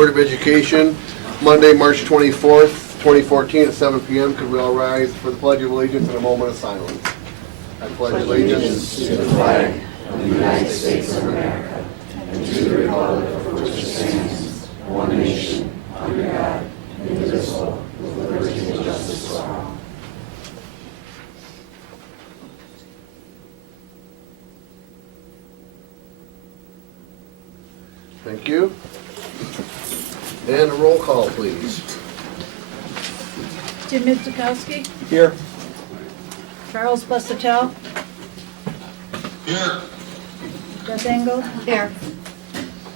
Board of Education, Monday, March 24th, 2014 at 7 p.m. Could we all rise for the Pledge of Allegiance and a moment of silence? I pledge allegiance to the flag of the United States of America and to the republic for which it stands, one nation, under God, indivisible, with liberty and justice for all. Thank you. And a roll call, please. Tim Midzikowski, Here. Charles Bustatel, Here. Beth Engel, Here.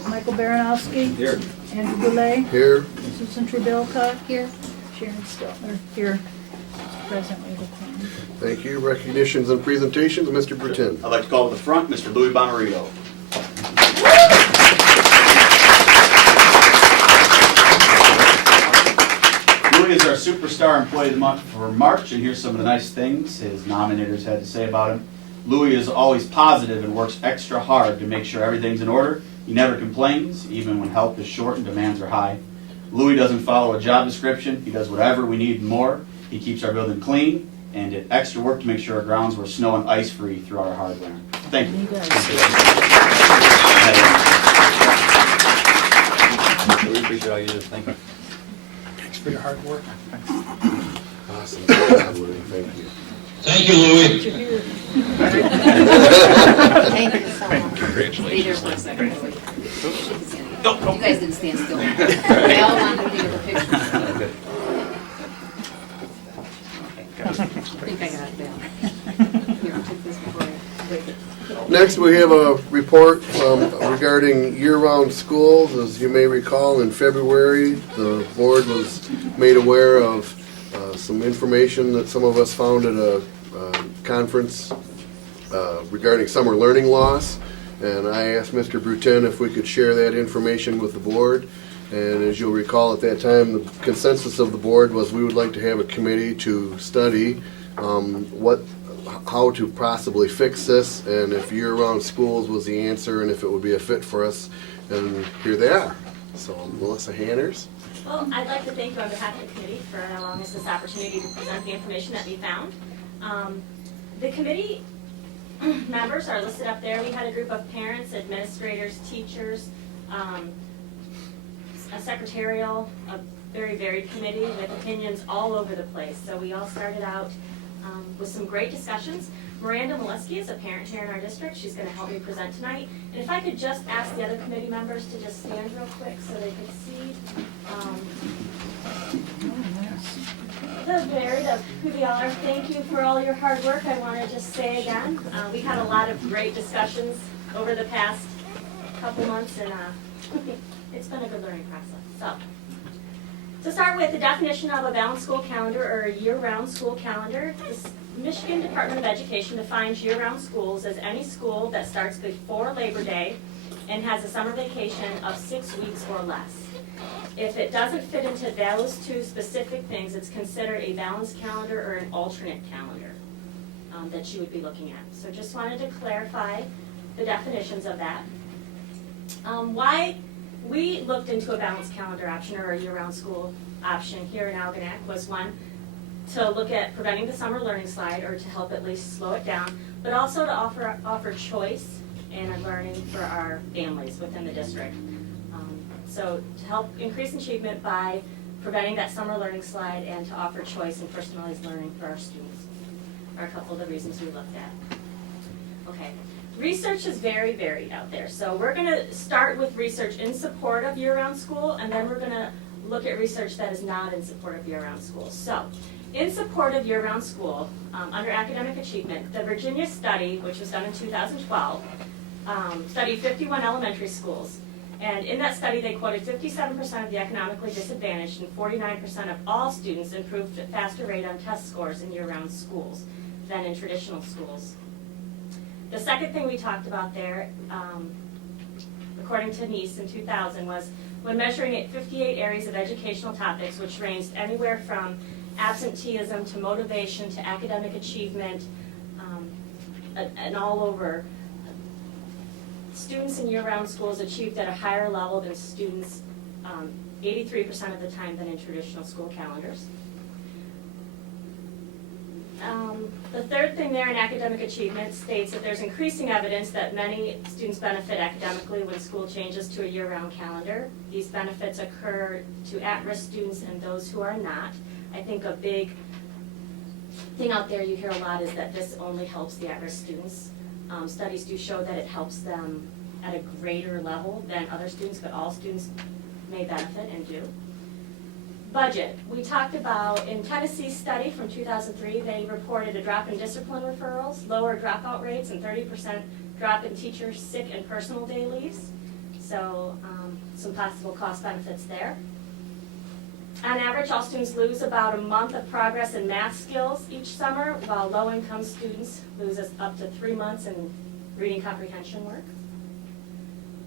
Michael Baranowski, Here. Andrew Boulay, Here. Susan Trubilka, Here. Sharon Steltner, here, presently declined. Thank you. Recognitions and presentations, Mr. Brutin. I'd like to call to the front Mr. Louis Bomarito. Louis is our superstar employee of the month for March, and here's some of the nice things his nominators had to say about him. Louis is always positive and works extra hard to make sure everything's in order. He never complains, even when help is short and demands are high. Louis doesn't follow a job description. He does whatever we need and more. He keeps our building clean and did extra work to make sure our grounds were snow and ice free throughout our hard winter. Thank you. He does. We appreciate all you do. Thank you. Thanks for your hard work. Awesome. Thank you. Thank you, Louis. You're here. Thank you so much. Stay there for a second. You guys didn't stand still. They all wanted to get a picture. I think I got it down. Here, I'll take this before I break it. Next, we have a report regarding year-round schools. As you may recall, in February, the board was made aware of some information that some of us found at a conference regarding summer learning loss. And I asked Mr. Brutin if we could share that information with the board. And as you'll recall, at that time, the consensus of the board was we would like to have a committee to study how to possibly fix this, and if year-round schools was the answer, and if it would be a fit for us. And here they are. So, Melissa Hanners. Well, I'd like to thank you on behalf of the committee for allowing us this opportunity to present the information that we found. The committee members are listed up there. We had a group of parents, administrators, teachers, a secretarial, a very varied committee with opinions all over the place. So we all started out with some great discussions. Miranda Molesky is a parent here in our district. She's going to help me present tonight. And if I could just ask the other committee members to just stand real quick so they could see the varied of who they all are. Thank you for all your hard work. I want to just say again, we had a lot of great discussions over the past couple months, and it's been a good learning process. So, to start with, the definition of a balanced school calendar or a year-round school calendar. The Michigan Department of Education defines year-round schools as any school that starts before Labor Day and has a summer vacation of 6 weeks or less. If it doesn't fit into those two specific things, it's considered a balanced calendar or an alternate calendar that you would be looking at. So just wanted to clarify the definitions of that. Why we looked into a balanced calendar option or a year-round school option here in Algonac was one, to look at preventing the summer learning slide or to help at least slow it down, but also to offer choice and learning for our families within the district. So to help increase achievement by preventing that summer learning slide and to offer choice and personalized learning for our students are a couple of the reasons we looked at. Okay. Research is very varied out there. So we're going to start with research in support of year-round school, and then we're going to look at research that is not in support of year-round school. So in support of year-round school, under academic achievement, the Virginia study, which was done in 2012, studied 51 elementary schools. And in that study, they quoted 57% of the economically disadvantaged and 49% of all students improved at a faster rate on test scores in year-round schools than in traditional schools. The second thing we talked about there, according to Nice in 2000, was when measuring 58 areas of educational topics, which ranged anywhere from absenteeism to motivation to academic achievement, and all over, students in year-round schools achieved at a higher level than students 83% of the time than in traditional school calendars. The third thing there in academic achievement states that there's increasing evidence that many students benefit academically when school changes to a year-round calendar. These benefits occur to at-risk students and those who are not. I think a big thing out there you hear a lot is that this only helps the at-risk students. Studies do show that it helps them at a greater level than other students, but all students may benefit and do. Budget. We talked about, in Tennessee's study from 2003, they reported a drop in discipline referrals, lower dropout rates, and 30% drop in teacher sick and personal day leaves. So some possible cost benefits there. On average, all students lose about a month of progress in math skills each summer, while low-income students lose up to 3 months in reading comprehension work.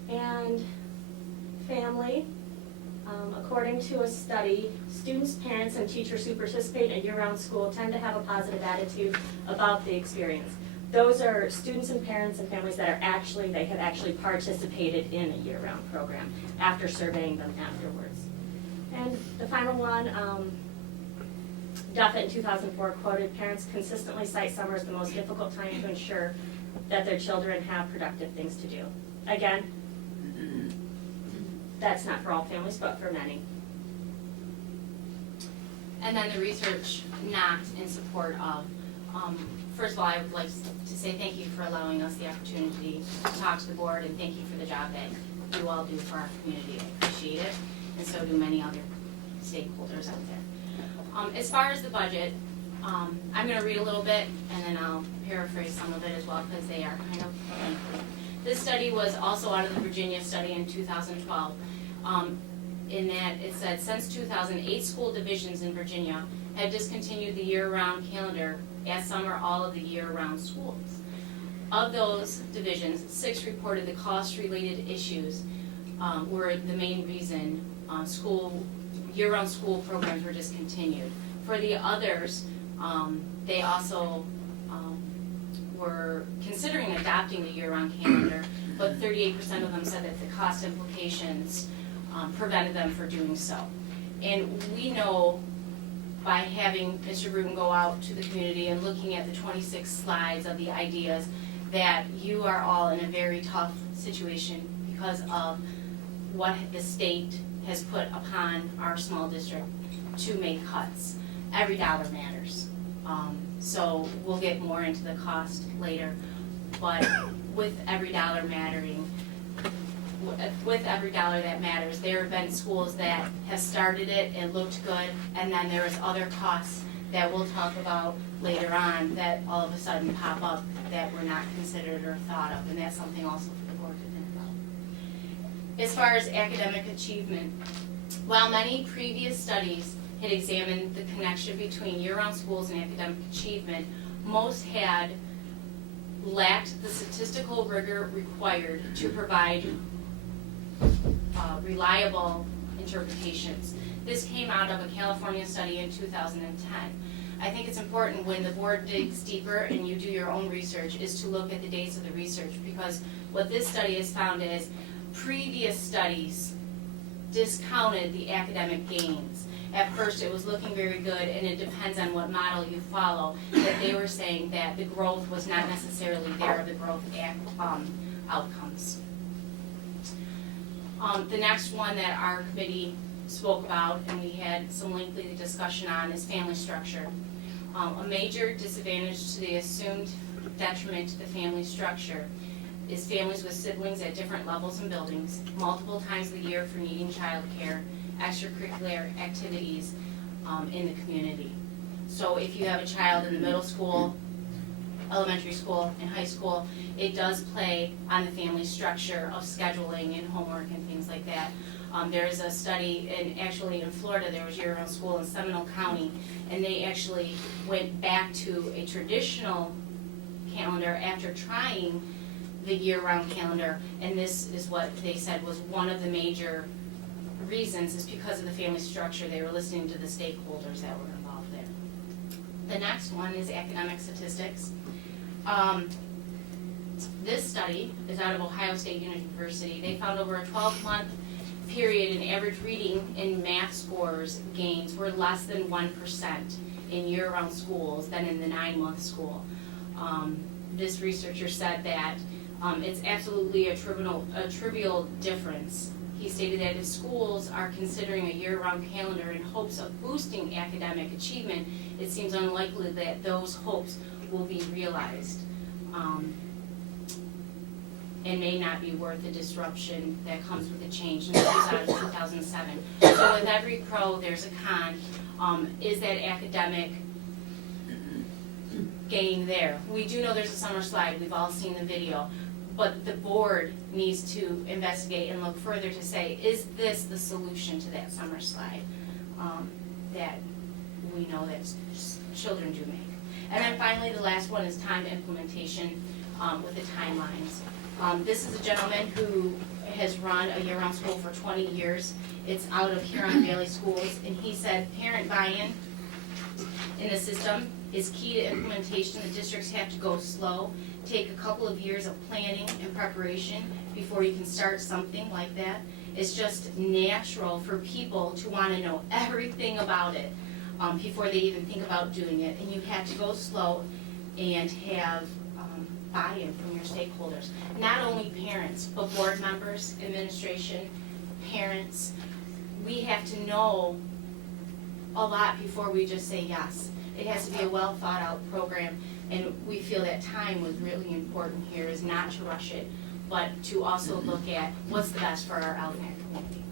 And family. According to a study, students, parents, and teachers who participate in year-round school tend to have a positive attitude about the experience. Those are students and parents and families that are they have actually participated in a year-round program after surveying them afterwards. And the final one, Duffett in 2004 quoted, "Parents consistently cite summer as the most difficult time to ensure that their children have productive things to do." Again, that's not for all families, but for many. And then the research not in support of, first of all, I would like to say thank you for allowing us the opportunity to talk to the board, and thank you for the job that you all do for our community. I appreciate it, and so do many other stakeholders out there. As far as the budget, I'm going to read a little bit, and then I'll paraphrase some of it as well, because they are kind of lengthy. This study was also out of the Virginia study in 2012. In that it said, since 2008, school divisions in Virginia have discontinued the year-round calendar, as some are all of the year-round schools. Of those divisions, 6 reported the cost-related issues were the main reason year-round school programs were discontinued. For the others, they also were considering adopting the year-round calendar, but 38% of them said that the cost implications prevented them from doing so. And we know by having Mr. Rubin go out to the community and looking at the 26 slides of the ideas that you are all in a very tough situation because of what the state has put upon our small district to make cuts. Every dollar matters. So we'll get more into the cost later, but with every dollar that matters, there have been schools that have started it and looked good, and then there was other costs that we'll talk about later on that all of a sudden pop up that were not considered or thought of, and that's something also for the board to think about. As far as academic achievement, while many previous studies had examined the connection between year-round schools and academic achievement, most had lacked the statistical rigor required to provide reliable interpretations. This came out of a California study in 2010. I think it's important when the board digs deeper and you do your own research is to look at the dates of the research, because what this study has found is previous studies discounted the academic gains. At first it was looking very good, and it depends on what model you follow, that they were saying that the growth was not necessarily there, the growth outcomes. The next one that our committee spoke about and we had some lengthy discussion on is family structure. A major disadvantage to the assumed detriment to the family structure is families with siblings at different levels and buildings, multiple times a year for needing childcare, extracurricular activities in the community. So if you have a child in the middle school, elementary school, and high school, it does play on the family structure of scheduling and homework and things like that. There is a study, actually in Florida, there was year-round school in Seminole County, and they actually went back to a traditional calendar after trying the year-round calendar, and this is what they said was one of the major reasons is because of the family structure. They were listening to the stakeholders that were involved there. The next one is academic statistics. This study is out of Ohio State University. They found over a 12-month period in average reading and math scores gains were less than 1% in year-round schools than in the 9-month school. This researcher said that it's absolutely a trivial difference. He stated that if schools are considering a year-round calendar in hopes of boosting academic achievement, it seems unlikely that those hopes will be realized, and may not be worth the disruption that comes with the change. And this was out of 2007. So with every pro, there's a con. Is that academic gain there? We do know there's a summer slide. We've all seen the video. But the board needs to investigate and look further to say, is this the solution to that summer slide that we know that children do make? And then finally, the last one is time implementation with the timelines. This is a gentleman who has run a year-round school for 20 years. It's out of Huron Valley Schools, and he said parent buy-in in the system is key to implementation. The districts have to go slow, take a couple of years of planning and preparation before you can start something like that. It's just natural for people to want to know everything about it before they even think about doing it. And you have to go slow and have buy-in from your stakeholders. Not only parents, but board members, administration, parents. We have to know a lot before we just say yes. It has to be a well thought out program, and we feel that time was really important here, is not to rush it, but to also look at what's the best for our Algonac community.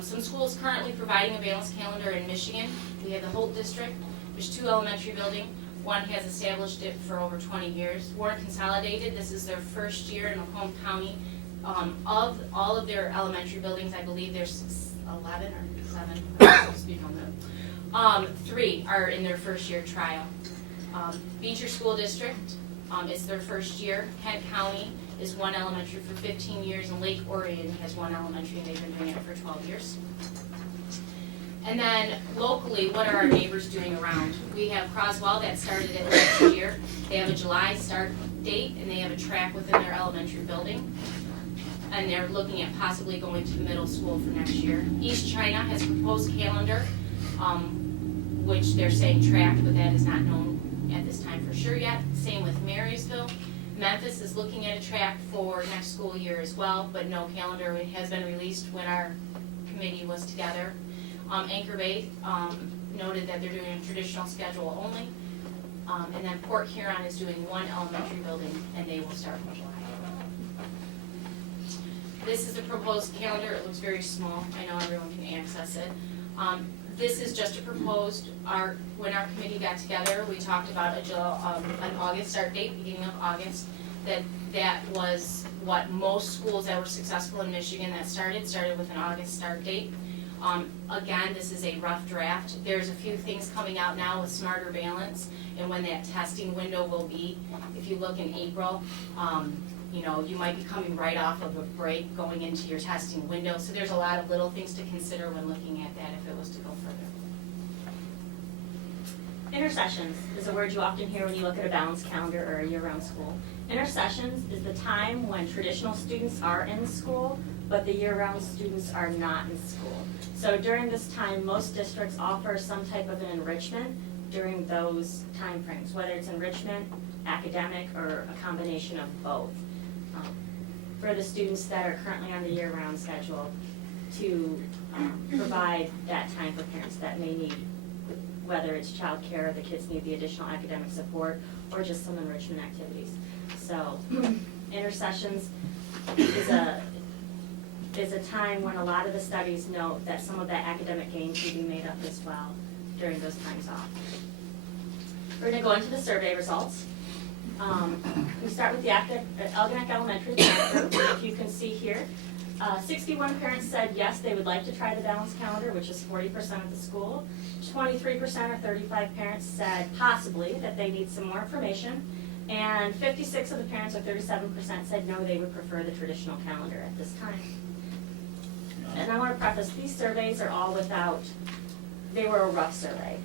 Some schools currently providing a balanced calendar in Michigan. We have the Holt District, there's 2 elementary buildings. One has established it for over 20 years. Warren Consolidated, this is their first year in Macomb County. Of all of their elementary buildings, I believe there's 11 or 7, speak on them. 3 are in their first year trial. Beecher School District, it's their first year. Kent County is 1 elementary for 15 years, and Lake Orion has 1 elementary, and they've been doing it for 12 years. And then locally, what are our neighbors doing around? We have Croswell that started it last year. They have a July start date, and they have a track within their elementary building. And they're looking at possibly going to the middle school for next year. East China has a proposed calendar, which they're saying track, but that is not known at this time for sure yet. Same with Marysville. Memphis is looking at a track for next school year as well, but no calendar has been released when our committee was together. Anchor Bay noted that they're doing a traditional schedule only. And then Port Huron is doing 1 elementary building, and they will start in July. This is the proposed calendar. It looks very small. I know everyone can access it. This is just a proposed, when our committee got together, we talked about an August start date, beginning of August. That was what most schools that were successful in Michigan that started with an August start date. Again, this is a rough draft. There's a few things coming out now with Smarter Balance and when that testing window will be. If you look in April, you might be coming right off of a break going into your testing window. So there's a lot of little things to consider when looking at that if it was to go further. Intersessions is a word you often hear when you look at a balanced calendar or a year-round school. Intersessions is the time when traditional students are in school, but the year-round students are not in school. So during this time, most districts offer some type of an enrichment during those time frames, whether it's enrichment, academic, or a combination of both. For the students that are currently on the year-round schedule, to provide that time for parents that may need, whether it's childcare, the kids need the additional academic support, or just some enrichment activities. So intersessions is a time when a lot of the studies note that some of that academic gain can be made up as well during those times off. We're going to go into the survey results. We start with the Algonac Elementary classroom. If you can see here, 61 parents said yes, they would like to try the balanced calendar, which is 40% of the school. 23% or 35 parents said possibly that they need some more information. And 56 of the parents, or 37%, said no, they would prefer the traditional calendar at this time. And I want to preface, these surveys are all they were a rough survey.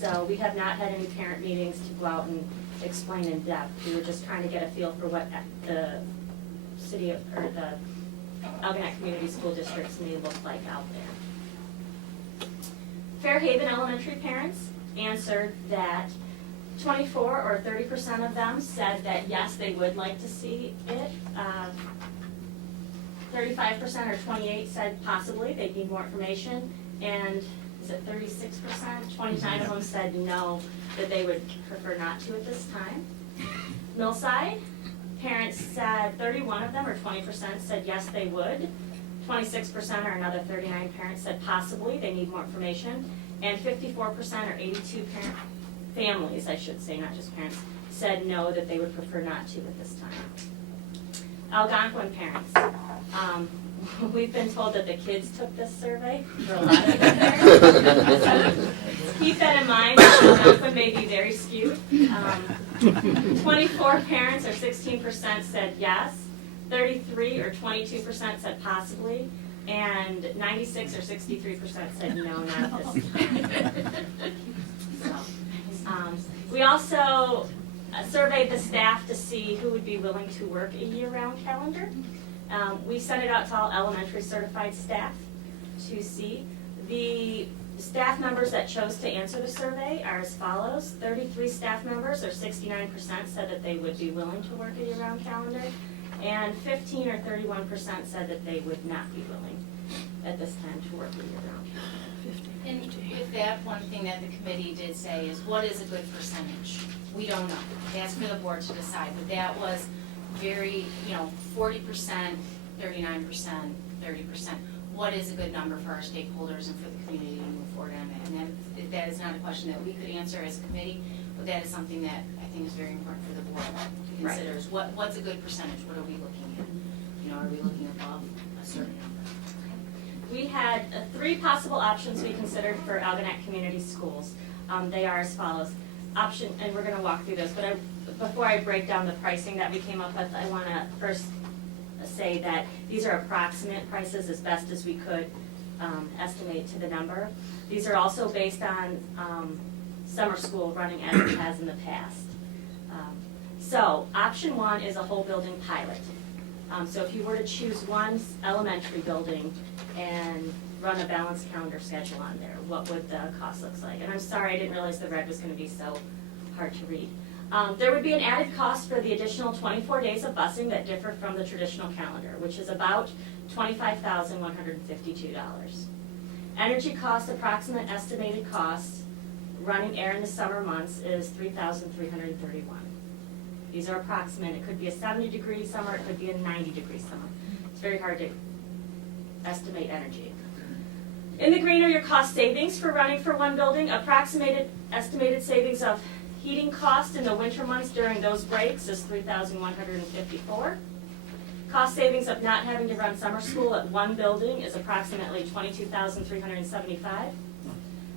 So we have not had any parent meetings to go out and explain in depth. We were just trying to get a feel for what the city or the Algonac Community School Districts may look like out there. Fairhaven Elementary parents answered that 24 or 30% of them said that yes, they would like to see it. 35% or 28 said possibly, they'd need more information. And is it 36%? 29 of them said no, that they would prefer not to at this time. Millside, parents said 31 of them, or 20%, said yes, they would. 26% or another 39 parents said possibly, they need more information. And 54% or 82 families, I should say, not just parents, said no, that they would prefer not to at this time. Algonquin parents. We've been told that the kids took this survey for a lot of parents. So keep that in mind, Algonquin may be very skewed. 24 parents or 16% said yes, 33 or 22% said possibly, and 96 or 63% said no, not at this time. We also surveyed the staff to see who would be willing to work a year-round calendar. We sent it out to all elementary certified staff to see. The staff members that chose to answer the survey are as follows. 33 staff members, or 69%, said that they would be willing to work a year-round calendar, and 15 or 31% said that they would not be willing at this time to work a year-round calendar. And with that, one thing that the committee did say is, what is a good percentage? We don't know. That's for the board to decide, but that was very, 40%, 39%, 30%. What is a good number for our stakeholders and for the community to move forward on that? And that is not a question that we could answer as a committee, but that is something that I think is very important for the board to consider. Is what's a good percentage? What are we looking at? Are we looking above a certain number? We had 3 possible options we considered for Algonac Community Schools. They are as follows. Option, and we're going to walk through this, but before I break down the pricing that we came up with, I want to first say that these are approximate prices as best as we could estimate to the number. These are also based on summer school running as it has in the past. So option 1 is a whole building pilot. So if you were to choose one elementary building and run a balanced calendar schedule on there, what would the cost look like? And I'm sorry, I didn't realize the red was going to be so hard to read. There would be an added cost for the additional 24 days of busing that differ from the traditional calendar, which is about $25,152. Energy cost, approximate estimated cost, running air in the summer months is $3,331. These are approximate. It could be a 70-degree summer, it could be a 90-degree summer. It's very hard to estimate energy. In the green are your cost savings for running for one building. Estimated savings of heating cost in the winter months during those breaks is $3,154. Cost savings of not having to run summer school at one building is approximately $22,375.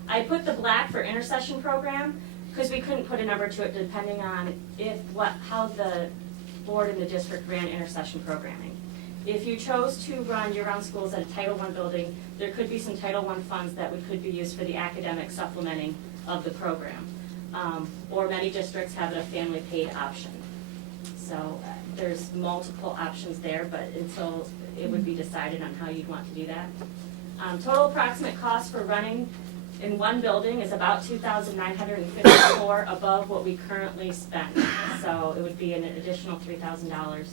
I put the black for intercession program because we couldn't put a number to it depending on how the board and the district ran intercession programming. If you chose to run year-round schools at a Title I building, there could be some Title I funds that could be used for the academic supplementing of the program. Or many districts have a family paid option. So there's multiple options there, but until it would be decided on how you'd want to do that. Total approximate cost for running in one building is about $2,954 above what we currently spend. So it would be an additional $3,000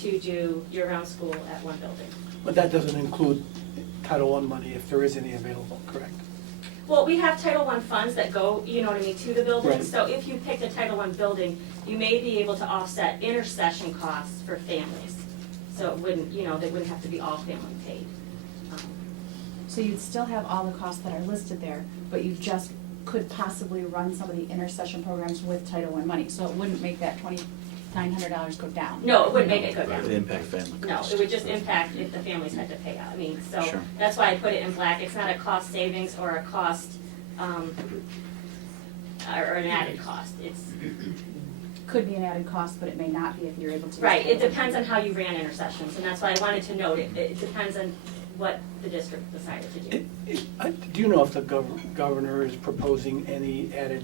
to do year-round school at one building. But that doesn't include Title I money, if there is any available, correct? Well, we have Title I funds that go, to the building. Right. So if you picked a Title I building, you may be able to offset intercession costs for families. So it wouldn't, they wouldn't have to be all family paid. So you'd still have all the costs that are listed there, but you just could possibly run some of the intercession programs with Title I money, so it wouldn't make that $2,900 go down. No, it wouldn't make it go down. It would impact family No, costs. it would just impact if the families had to pay out. So Sure. that's why I put it in black. It's not a cost savings or a cost, or an added cost. It's, Could be an added cost, but it may not be if you're able to. right, it depends on how you ran intercessions, and that's why I wanted to note it. It depends on what the district decided to do. Do you know if the governor is proposing any added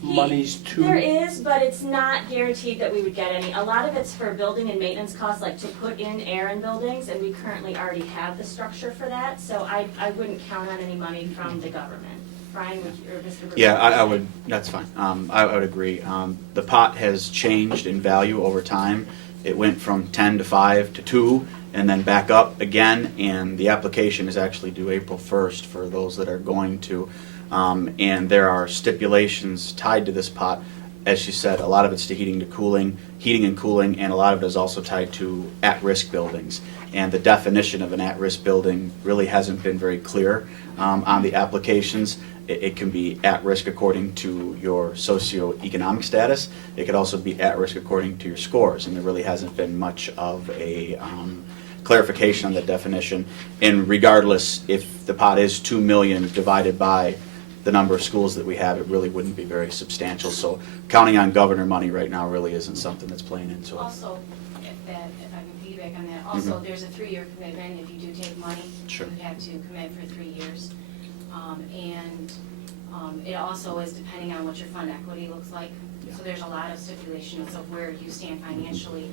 monies to? There is, but it's not guaranteed that we would get any. A lot of it's for building and maintenance costs, like to put in air in buildings, and we currently already have the structure for that, so I wouldn't count on any money from the government. Brian, would you, or Mr. Burke? Yeah, I would, that's fine. I would agree. The pot has changed in value over time. It went from 10 to 5 to 2 and then back up again, and the application is actually due April 1st for those that are going to. And there are stipulations tied to this pot. As she said, a lot of it's to heating and cooling, and a lot of it is also tied to at-risk buildings. And the definition of an at-risk building really hasn't been very clear on the applications. It can be at risk according to your socioeconomic status. It could also be at risk according to your scores, and there really hasn't been much of a clarification on the definition. And regardless, if the pot is 2 million divided by the number of schools that we have, it really wouldn't be very substantial. So counting on governor money right now really isn't something that's playing into it. Also, if I can piggyback on that, also there's a 3-year commitment. If you do take money, Sure. you have to commit for 3 years. It also is depending on what your fund equity looks like. Yeah. So there's a lot of stipulations of where you stand financially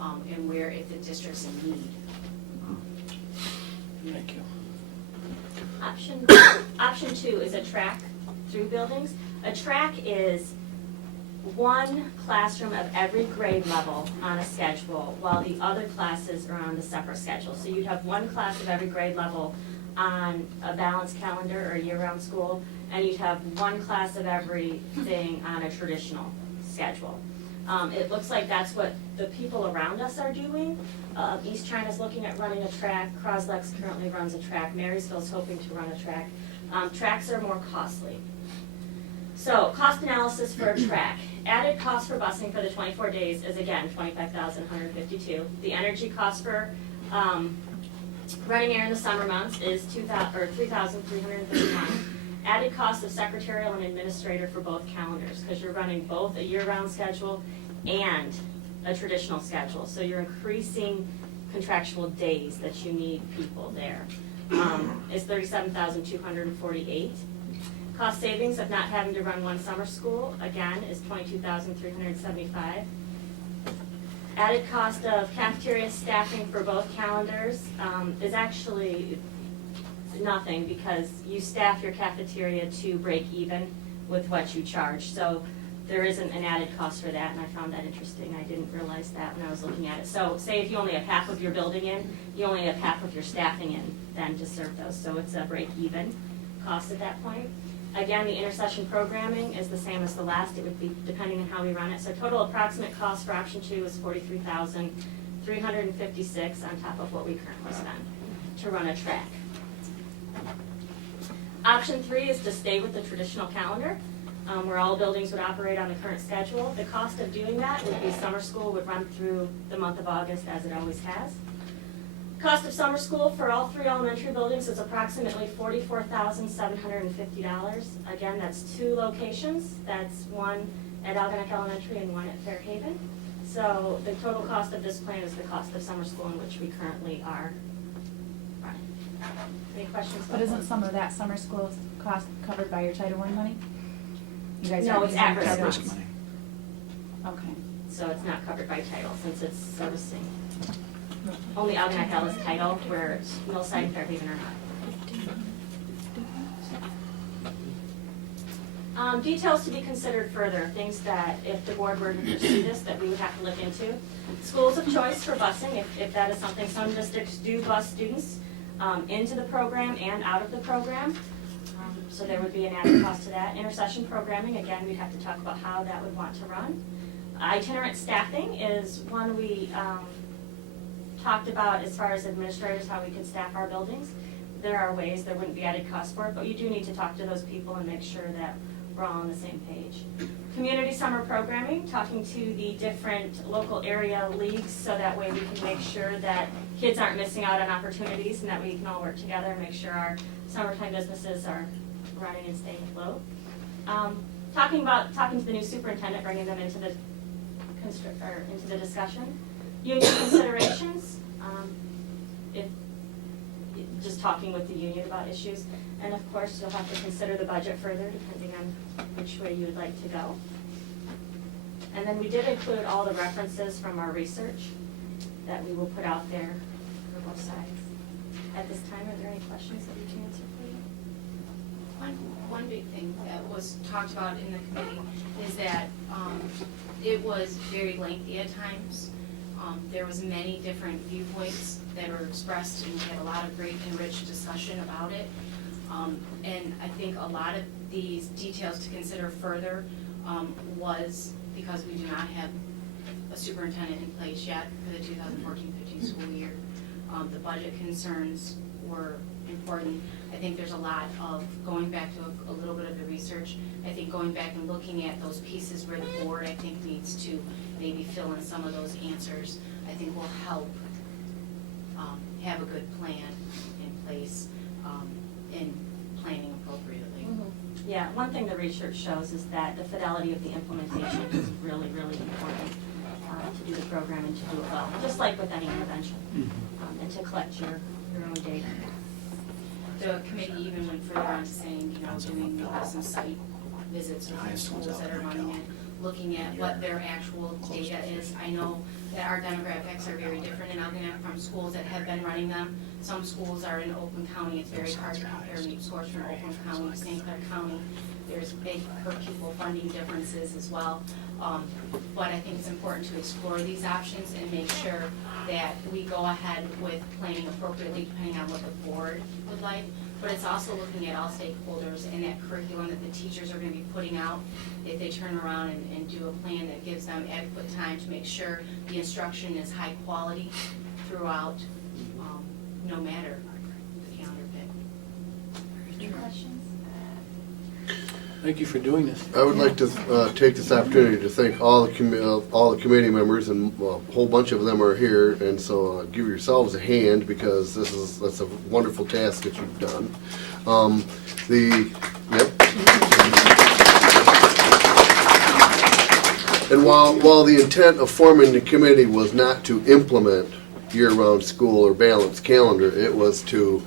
and where if the district's in need. Thank you. Option 2 is a track through buildings. A track is one classroom of every grade level on a schedule, while the other classes are on the separate schedule. So you'd have one class of every grade level on a balanced calendar or year-round school, and you'd have one class of everything on a traditional schedule. It looks like that's what the people around us are doing. East China's looking at running a track. Croslex currently runs a track. Marysville's hoping to run a track. Tracks are more costly. So, cost analysis for a track. Added cost for busing for the 24 days is again $25,152. The energy cost for running air in the summer months is $3,339. Added cost of secretarial and administrator for both calendars, because you're running both a year-round schedule and a traditional schedule. So you're increasing contractual days that you need people there. Is $37,248. Cost savings of not having to run one summer school, again, is $22,375. Added cost of cafeteria staffing for both calendars is actually nothing, because you staff your cafeteria to break even with what you charge. So there isn't an added cost for that, and I found that interesting. I didn't realize that when I was looking at it. So say if you only have half of your building in, you only have half of your staffing in then to serve those. So it's a break even cost at that point. Again, the intercession programming is the same as the last. It would be depending on how we run it. So total approximate cost for option 2 is $43,356 on top of what we currently spend to run a track. Option 3 is to stay with the traditional calendar, where all buildings would operate on the current schedule. The cost of doing that would be summer school would run through the month of August as it always has. Cost of summer school for all 3 elementary buildings is approximately $44,750. Again, that's 2 locations. That's one at Algonac Elementary and one at Fairhaven. So the total cost of this plan is the cost of summer school in which we currently are running. Any questions? But isn't some of that summer school cost covered by your Title I money? You guys No, aren't it's using at-risk Title I? Risk money. Okay. So it's not covered by title since it's servicing. Only Algonac L is title, where Millside and Fairhaven are not. Details to be considered further, things that if the board were to pursue this, that we would have to look into. Schools of choice for busing, if that is something. Some districts do bus students into the program and out of the program. So there would be an added cost to that. Intercession programming, again, we'd have to talk about how that would want to run. Itinerant staffing is one we talked about as far as administrators, how we could staff our buildings. There are ways, there wouldn't be added cost for it, but you do need to talk to those people and make sure that we're all on the same page. Community summer programming, talking to the different local area leagues so that way we can make sure that kids aren't missing out on opportunities and that we can all work together and make sure our summertime businesses are running and staying afloat. Talking to the new superintendent, bringing them into the discussion. Union considerations, just talking with the union about issues. And of course, you'll have to consider the budget further depending on which way you would like to go. And then we did include all the references from our research that we will put out there for both sides. At this time, are there any questions that we can answer for you? One big thing that was talked about in the committee is that it was very lengthy at times. There was many different viewpoints that were expressed, and we had a lot of great and rich discussion about it. And I think a lot of these details to consider further was because we do not have a superintendent in place yet for the 2014-15 school year. The budget concerns were important. I think there's a lot of going back to a little bit of the research. I think going back and looking at those pieces where the board, I think, needs to maybe fill in some of those answers, I think will help have a good plan in place in planning appropriately. Yeah, one thing the research shows is that the fidelity of the implementation is really, really important to do the program and to do it well, just like with any intervention, and to collect your own data. The committee even went further on to saying, you know, doing maybe some site visits with the schools that are running it, looking at what their actual data is. I know that our demographics are very different in Algonac from schools that have been running them. Some schools are in Oakland County. It's very hard to compare NEEP scores from Oakland County to St. Clair County. There's big per pupil funding differences as well. But I think it's important to explore these options and make sure that we go ahead with planning appropriately depending on what the board would like. But it's also looking at all stakeholders and that curriculum that the teachers are going to be putting out. If they turn around and do a plan that gives them adequate time to make sure the instruction is high quality throughout, no matter the calendar pick. Any questions? Thank you for doing this. I would like to take this opportunity to thank all the committee members, and a whole bunch of them are here, and so give yourselves a hand because that's a wonderful task that you've done. And while the intent of forming the committee was not to implement year-round school or balanced calendar, it was to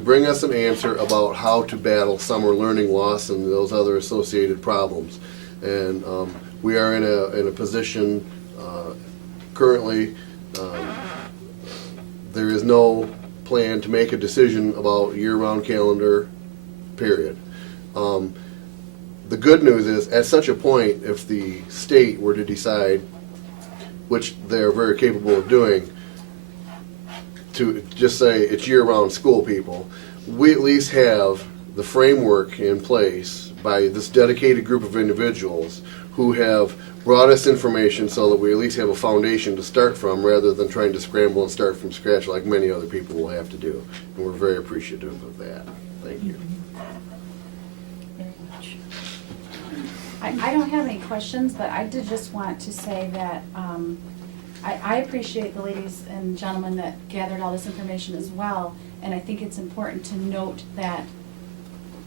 bring us an answer about how to battle summer learning loss and those other associated problems. And we are in a position currently, there is no plan to make a decision about year-round calendar, period. The good news is, at such a point, if the state were to decide, which they're very capable of doing, to just say it's year-round school, people, we at least have the framework in place by this dedicated group of individuals who have brought us information so that we at least have a foundation to start from rather than trying to scramble and start from scratch like many other people will have to do. And we're very appreciative of that. Thank you. Very much. I don't have any questions, but I did just want to say that I appreciate the ladies and gentlemen that gathered all this information as well, and I think it's important to note that,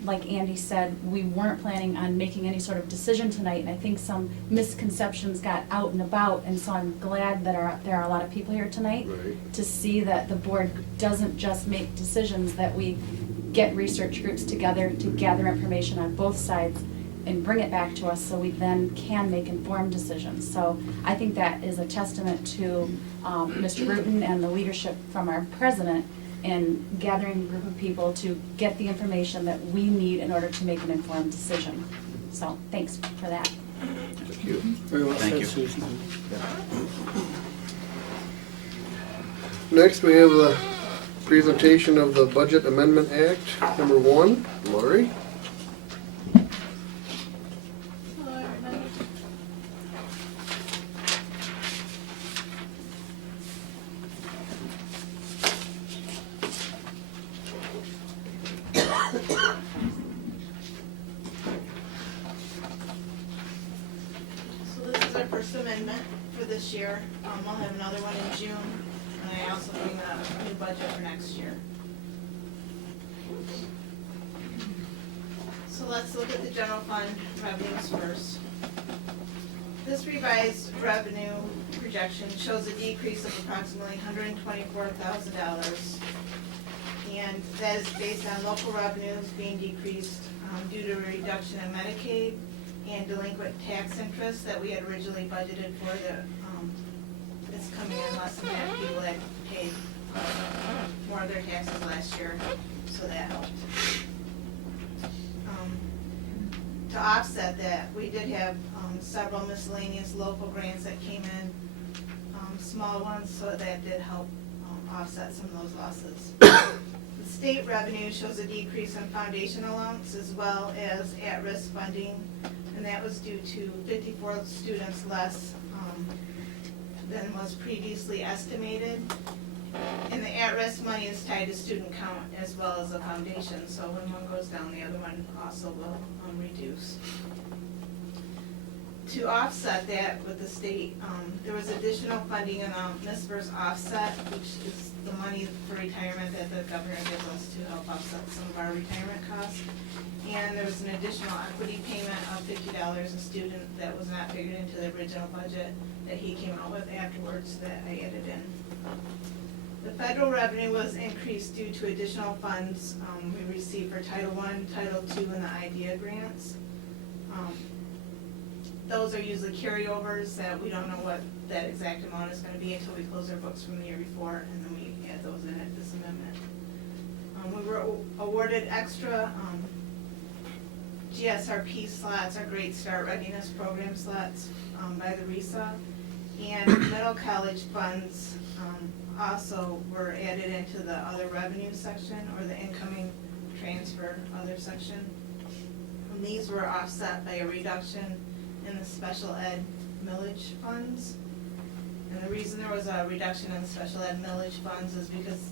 like Andy said, we weren't planning on making any sort of decision tonight, and I think some misconceptions got out and about, and so I'm glad that there are a lot of people here tonight to see that the board doesn't just make decisions, that we get research groups together to gather information on both sides and bring it back to us so we then can make informed decisions. So I think that is a testament to Mr. Bruton and the leadership from our president in gathering a group of people to get the information that we need in order to make an informed decision. So thanks for that. Thank you. Very well Thank said, you. Susan. Next, we have the presentation of the Budget Amendment Act, number 1. Lori? So this is our first amendment for this year. We'll have another one in June, and I also bring a new budget for next year. So let's look at the general fund revenues first. This revised revenue projection shows a decrease of approximately $124,000. And that that is based on local revenues being decreased due to a reduction in Medicaid and delinquent tax interest that we had originally budgeted for that is coming in less than that. People had paid more of their taxes last year, so that helped. To offset that, we did have several miscellaneous local grants that came in, small ones, so that did help offset some of those losses. The state revenue shows a decrease in foundation allowance as well as at-risk funding, and that was due to 54 students less than was previously estimated. And the at-risk money is tied to student count as well as the foundation, so when one goes down, the other one also will reduce. To offset that with the state, there was additional funding in MISPER's offset, which is the money for retirement that the governor gives us to help offset some of our retirement costs. And there was an additional equity payment of $50 a student that was not figured into the original budget that he came out with afterwards that I added in. The federal revenue was increased due to additional funds we received for Title I, Title II, and the IDEA grants. Those are usually carryovers that we don't know what that exact amount is going to be until we close our books from the year before, and then we add those in at this amendment. We were awarded extra GSRP slots, our Great Start Readiness Program slots, by the RESA, and middle college funds also were added into the other revenue section, or the incoming transfer other section. And these were offset by a reduction in the special ed millage funds. And the reason there was a reduction in the special ed millage funds is because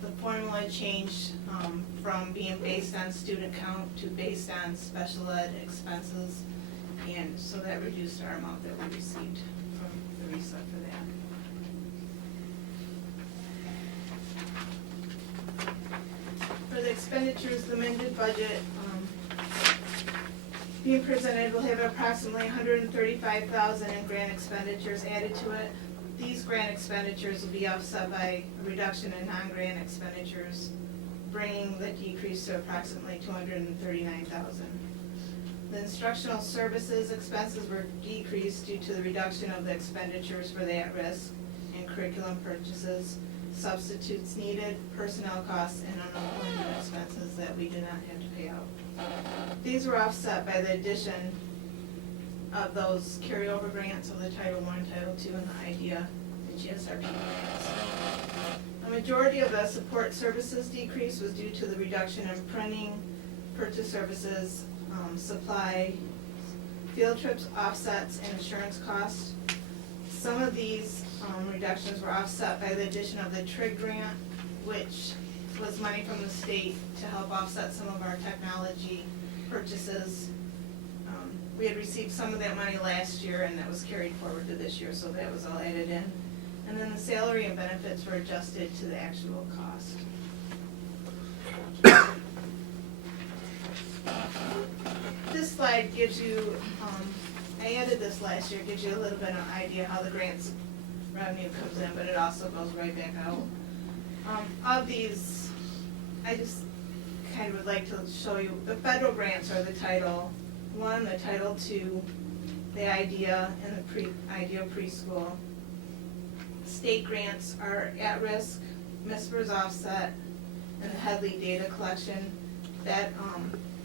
the formula changed from being based on student count to based on special ed expenses. And so that reduced our amount that we received from the RESA for that. For the expenditures, the amended budget being presented will have approximately $135,000 in grant expenditures added to it. These grant expenditures will be offset by a reduction in non-grant expenditures, bringing the decrease to approximately $239,000. The instructional services expenses were decreased due to the reduction of the expenditures for the at-risk and curriculum purchases, substitutes needed, personnel costs, and unemployment expenses that we did not have to pay out. These were offset by the addition of those carryover grants of the Title I, Title II, and the IDEA and GSRP grants. A majority of the support services decrease was due to the reduction in printing, purchase services, supply, field trips, offsets, and insurance costs. Some of these reductions were offset by the addition of the TRIG grant, which was money from the state to help offset some of our technology purchases. We had received some of that money last year, and that was carried forward to this year, so that was all added in. And then the salary and benefits were adjusted to the actual cost. This slide gives you, I added this last year, gives you a little bit of an idea how the grants revenue comes in, but it also goes right back out. Of these, I just kind of would like to show you, the federal grants are the Title I, the Title II, the IDEA, and the IDEA preschool. State grants are at-risk, MISPER's offset, and the Headley data collection. That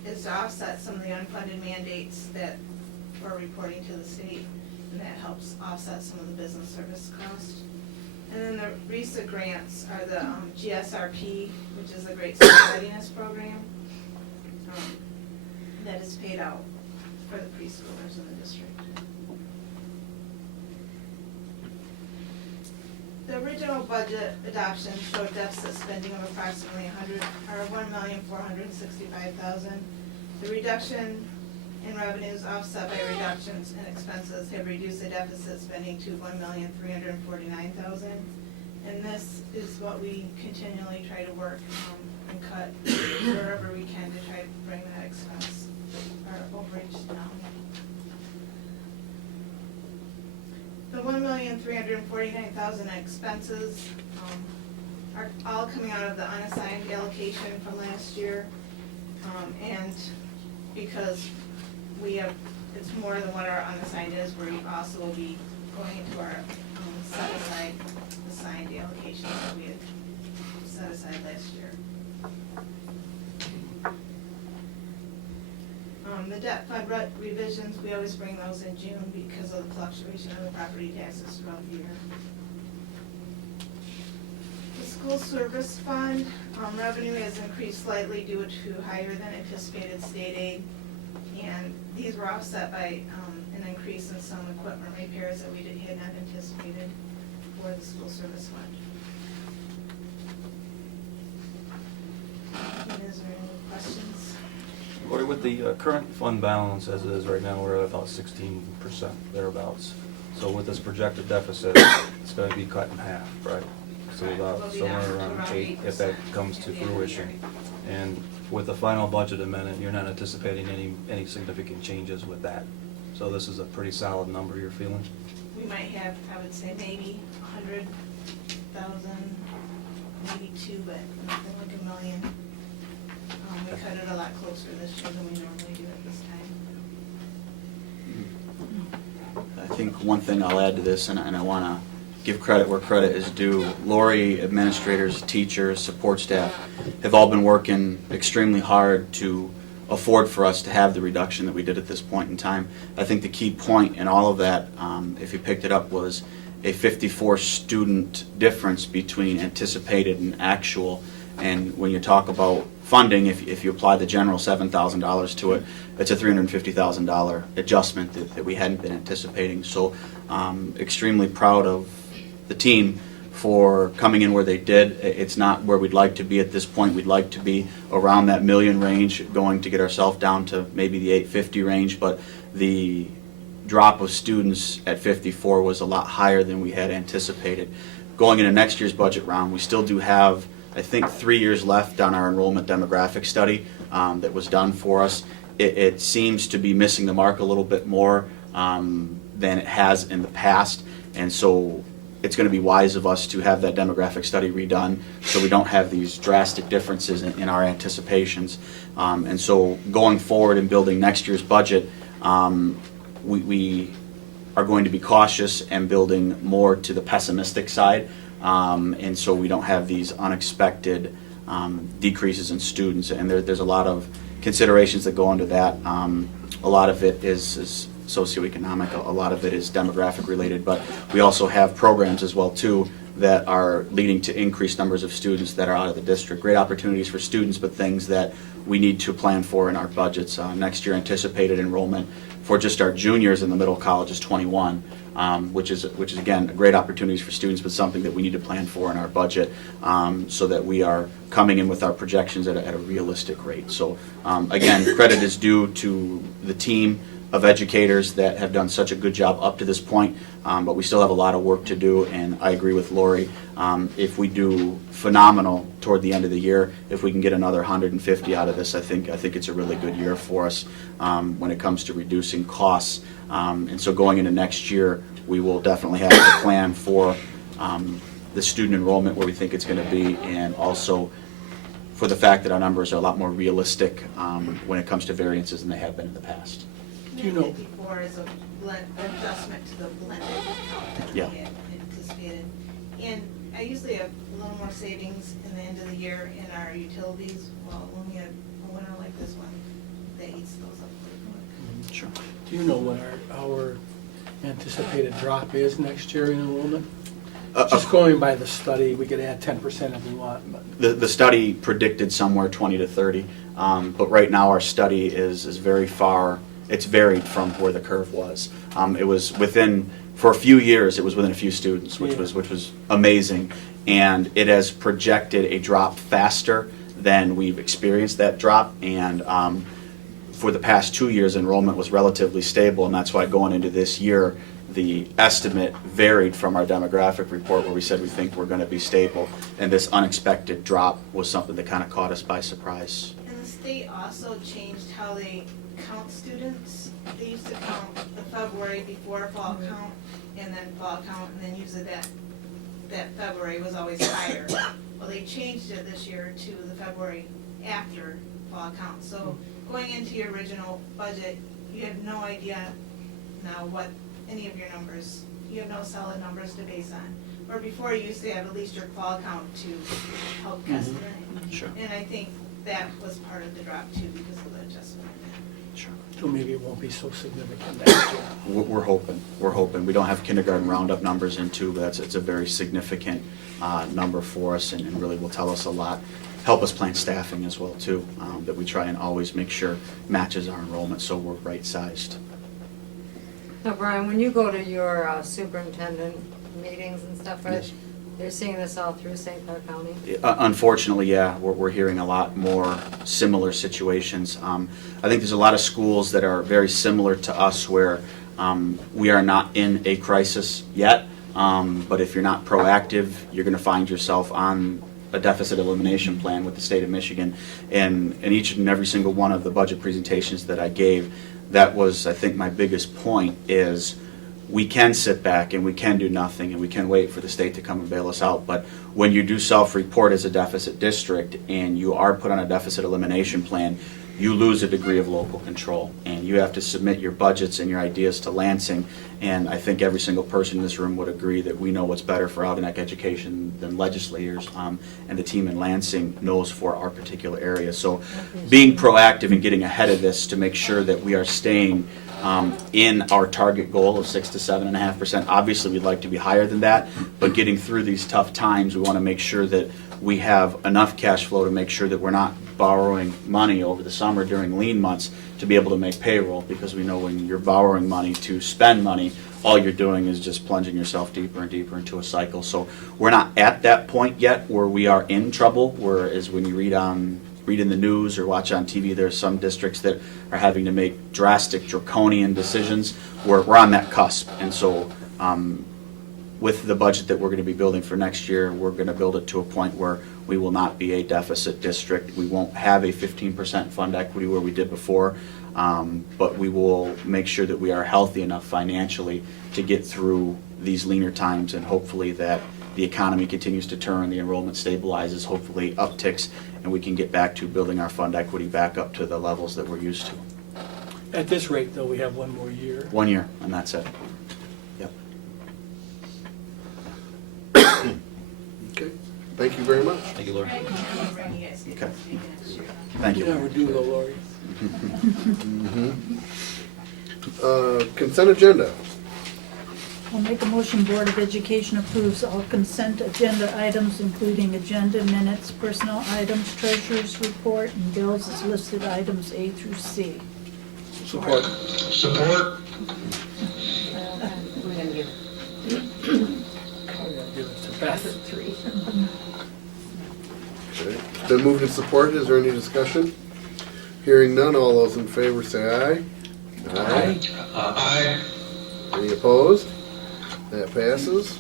is to offset some of the unfunded mandates that we're reporting to the state, and that helps offset some of the business service costs. And then the RESA grants are the GSRP, which is the Great Start Readiness Program, that is paid out for the preschoolers in the district. The original budget adoption showed deficit spending of approximately $1,465,000. The reduction in revenues offset by reductions in expenses have reduced the deficit spending to $1,349,000. And this is what we continually try to work and cut wherever we can to try to bring that expense or overage down. The $1,349,000 expenses are all coming out of the unassigned allocation from last year. And because we have, it's more than what our unassigned is, we also will be going into our set aside assigned allocation that we had set aside last year. The debt fund revisions, we always bring those in June because of the fluctuation of the property taxes throughout the year. The school service fund, revenue has increased slightly due to higher than anticipated state aid. And these were offset by an increase in some equipment repairs that we had not anticipated for the school service fund. And is there any questions? Lori, with the current fund balance as it is right now, we're at about 16% thereabouts. So with this projected deficit, it's going to be cut in half, right? So about We'll be somewhere down to around around 8 if that 8% comes to at the end of the fruition. year. And with the final budget amendment, you're not anticipating any significant changes with that. So this is a pretty solid number you're feeling? We might have, I would say maybe 100,000, maybe 2, but nothing like a million. We cut it a lot closer this year than we normally do at this time. I think one thing I'll add to this, and I want to give credit where credit is due. Lori, administrators, teachers, support staff have all been working extremely hard to afford for us to have the reduction that we did at this point in time. I think the key point in all of that, if you picked it up, was a 54 student difference between anticipated and actual. And when you talk about funding, if you apply the general $7,000 to it, it's a $350,000 adjustment that we hadn't been anticipating. So extremely proud of the team for coming in where they did. It's not where we'd like to be at this point. We'd like to be around that million range, going to get ourselves down to maybe the 850 range, but the drop of students at 54 was a lot higher than we had anticipated. Going into next year's budget round, we still do have, I think, 3 years left on our enrollment demographic study that was done for us. It seems to be missing the mark a little bit more than it has in the past, and so it's going to be wise of us to have that demographic study redone so we don't have these drastic differences in our anticipations. And so going forward and building next year's budget, we are going to be cautious and building more to the pessimistic side. And so we don't have these unexpected decreases in students. And there's a lot of considerations that go into that. A lot of it is socioeconomic, a lot of it is demographic related, but we also have programs as well too that are leading to increased numbers of students that are out of the district. Great opportunities for students, but things that we need to plan for in our budgets. Next year anticipated enrollment for just our juniors in the middle college is 21. Which is again a great opportunities for students, but something that we need to plan for in our budget so that we are coming in with our projections at a realistic rate. So again, credit is due to the team of educators that have done such a good job up to this point, but we still have a lot of work to do, and I agree with Lori. If we do phenomenal toward the end of the year, if we can get another 150 out of this, I think it's a really good year for us when it comes to reducing costs. And so going into next year, we will definitely have a plan for the student enrollment where we think it's going to be, and also for the fact that our numbers are a lot more realistic when it comes to variances than they have been in the past. Do you know- 54 is a adjustment to the blended count that we Yeah. had anticipated. And I usually have a little more savings in the end of the year in our utilities. Well, when we have a winter like this one, that eats those up pretty quick. Sure. Do you know what our anticipated drop is next year in enrollment? Just going by the study, we could add 10% if we want, but. The study predicted somewhere 20 to 30, but right now our study is very far. It's varied from where the curve was. It was within, for a few years, it was within a few students, which was amazing, and it has projected a drop faster than we've experienced that drop. And for the past 2 years, enrollment was relatively stable, and that's why going into this year, the estimate varied from our demographic report where we said we think we're going to be stable, and this unexpected drop was something that kind of caught us by surprise. And the state also changed how they count students. They used to count the February before fall count, and then fall count, and then usually that February was always higher. Well, they changed it this year to the February after fall count. So going into your original budget, you have no idea now what any of your numbers, you have no solid numbers to base on. Where before you used to have at least your fall count to help estimate. Sure. And I think that was part of the drop too because of the adjustment. Sure. So maybe it won't be so significant next year. We're hoping. We don't have kindergarten roundup numbers in too, but it's a very significant number for us and really will tell us a lot. Help us plan staffing as well too, that we try and always make sure matches our enrollment so we're right-sized. Now, Brian, when you go to your superintendent meetings and stuff, right? Yes. They're seeing this all through St. Clair County? Unfortunately, yeah, we're hearing a lot more similar situations. I think there's a lot of schools that are very similar to us where we are not in a crisis yet, but if you're not proactive, you're going to find yourself on a deficit elimination plan with the state of Michigan. And in each and every single one of the budget presentations that I gave, that was, I think, my biggest point is we can sit back and we can do nothing and we can wait for the state to come and bail us out. But when you do self-report as a deficit district and you are put on a deficit elimination plan, you lose a degree of local control. And you have to submit your budgets and your ideas to Lansing. And I think every single person in this room would agree that we know what's better for Algonac education than legislators. And the team in Lansing knows for our particular area. So being proactive and getting ahead of this to make sure that we are staying in our target goal of 6 to 7.5%. Obviously, we'd like to be higher than that, but getting through these tough times, we want to make sure that we have enough cash flow to make sure that we're not borrowing money over the summer during lean months to be able to make payroll, because we know when you're borrowing money to spend money, all you're doing is just plunging yourself deeper and deeper into a cycle. So we're not at that point yet where we are in trouble, whereas when you read in the news or watch on TV, there are some districts that are having to make drastic, draconian decisions. We're on that cusp. And so with the budget that we're going to be building for next year, we're going to build it to a point where we will not be a deficit district. We won't have a 15% fund equity where we did before, but we will make sure that we are healthy enough financially to get through these leaner times, and hopefully that the economy continues to turn, the enrollment stabilizes, hopefully upticks, and we can get back to building our fund equity back up to the levels that we're used to. At this rate, though, we have one more year. 1 year, and that's it. Yep. Okay, thank you very much. Thank you, Laura. Okay. Thank You you. never do, though, Lori. Consent agenda. I'll make a motion, Board of Education approves all consent agenda items, including agenda minutes, personnel items, treasurer's report, and bills as listed items A through C. Support. We're gonna give I'll give it to Beth. 3. Okay. It's been moved and supported. Is there any discussion? Hearing none, all those in favor say aye. Aye. Any opposed? That passes.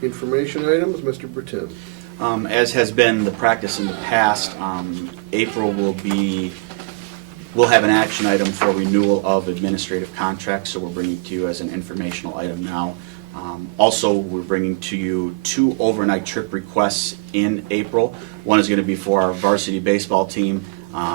Information items, Mr. Bertin. As has been the practice in the past, April we'll have an action item for renewal of administrative contracts, so we're bringing to you as an informational item now. Also, we're bringing to you 2 overnight trip requests in April. One is going to be for our varsity baseball team.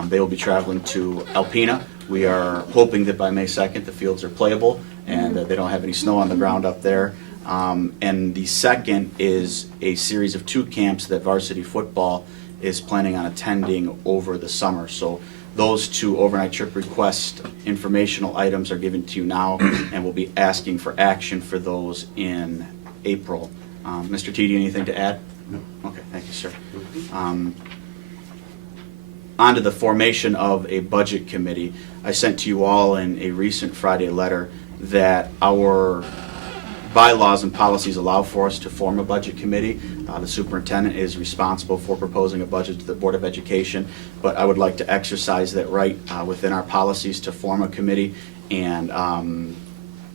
They will be traveling to Alpena. We are hoping that by May 2nd the fields are playable and that they don't have any snow on the ground up there. And the second is a series of 2 camps that varsity football is planning on attending over the summer. So those 2 overnight trip request informational items are given to you now, and we'll be asking for action for those in April. Mr. T, anything to add? No. Okay, thank you, sir. On to the formation of a budget committee. I sent to you all in a recent Friday letter that our bylaws and policies allow for us to form a budget committee. The superintendent is responsible for proposing a budget to the Board of Education, but I would like to exercise that right within our policies to form a committee. And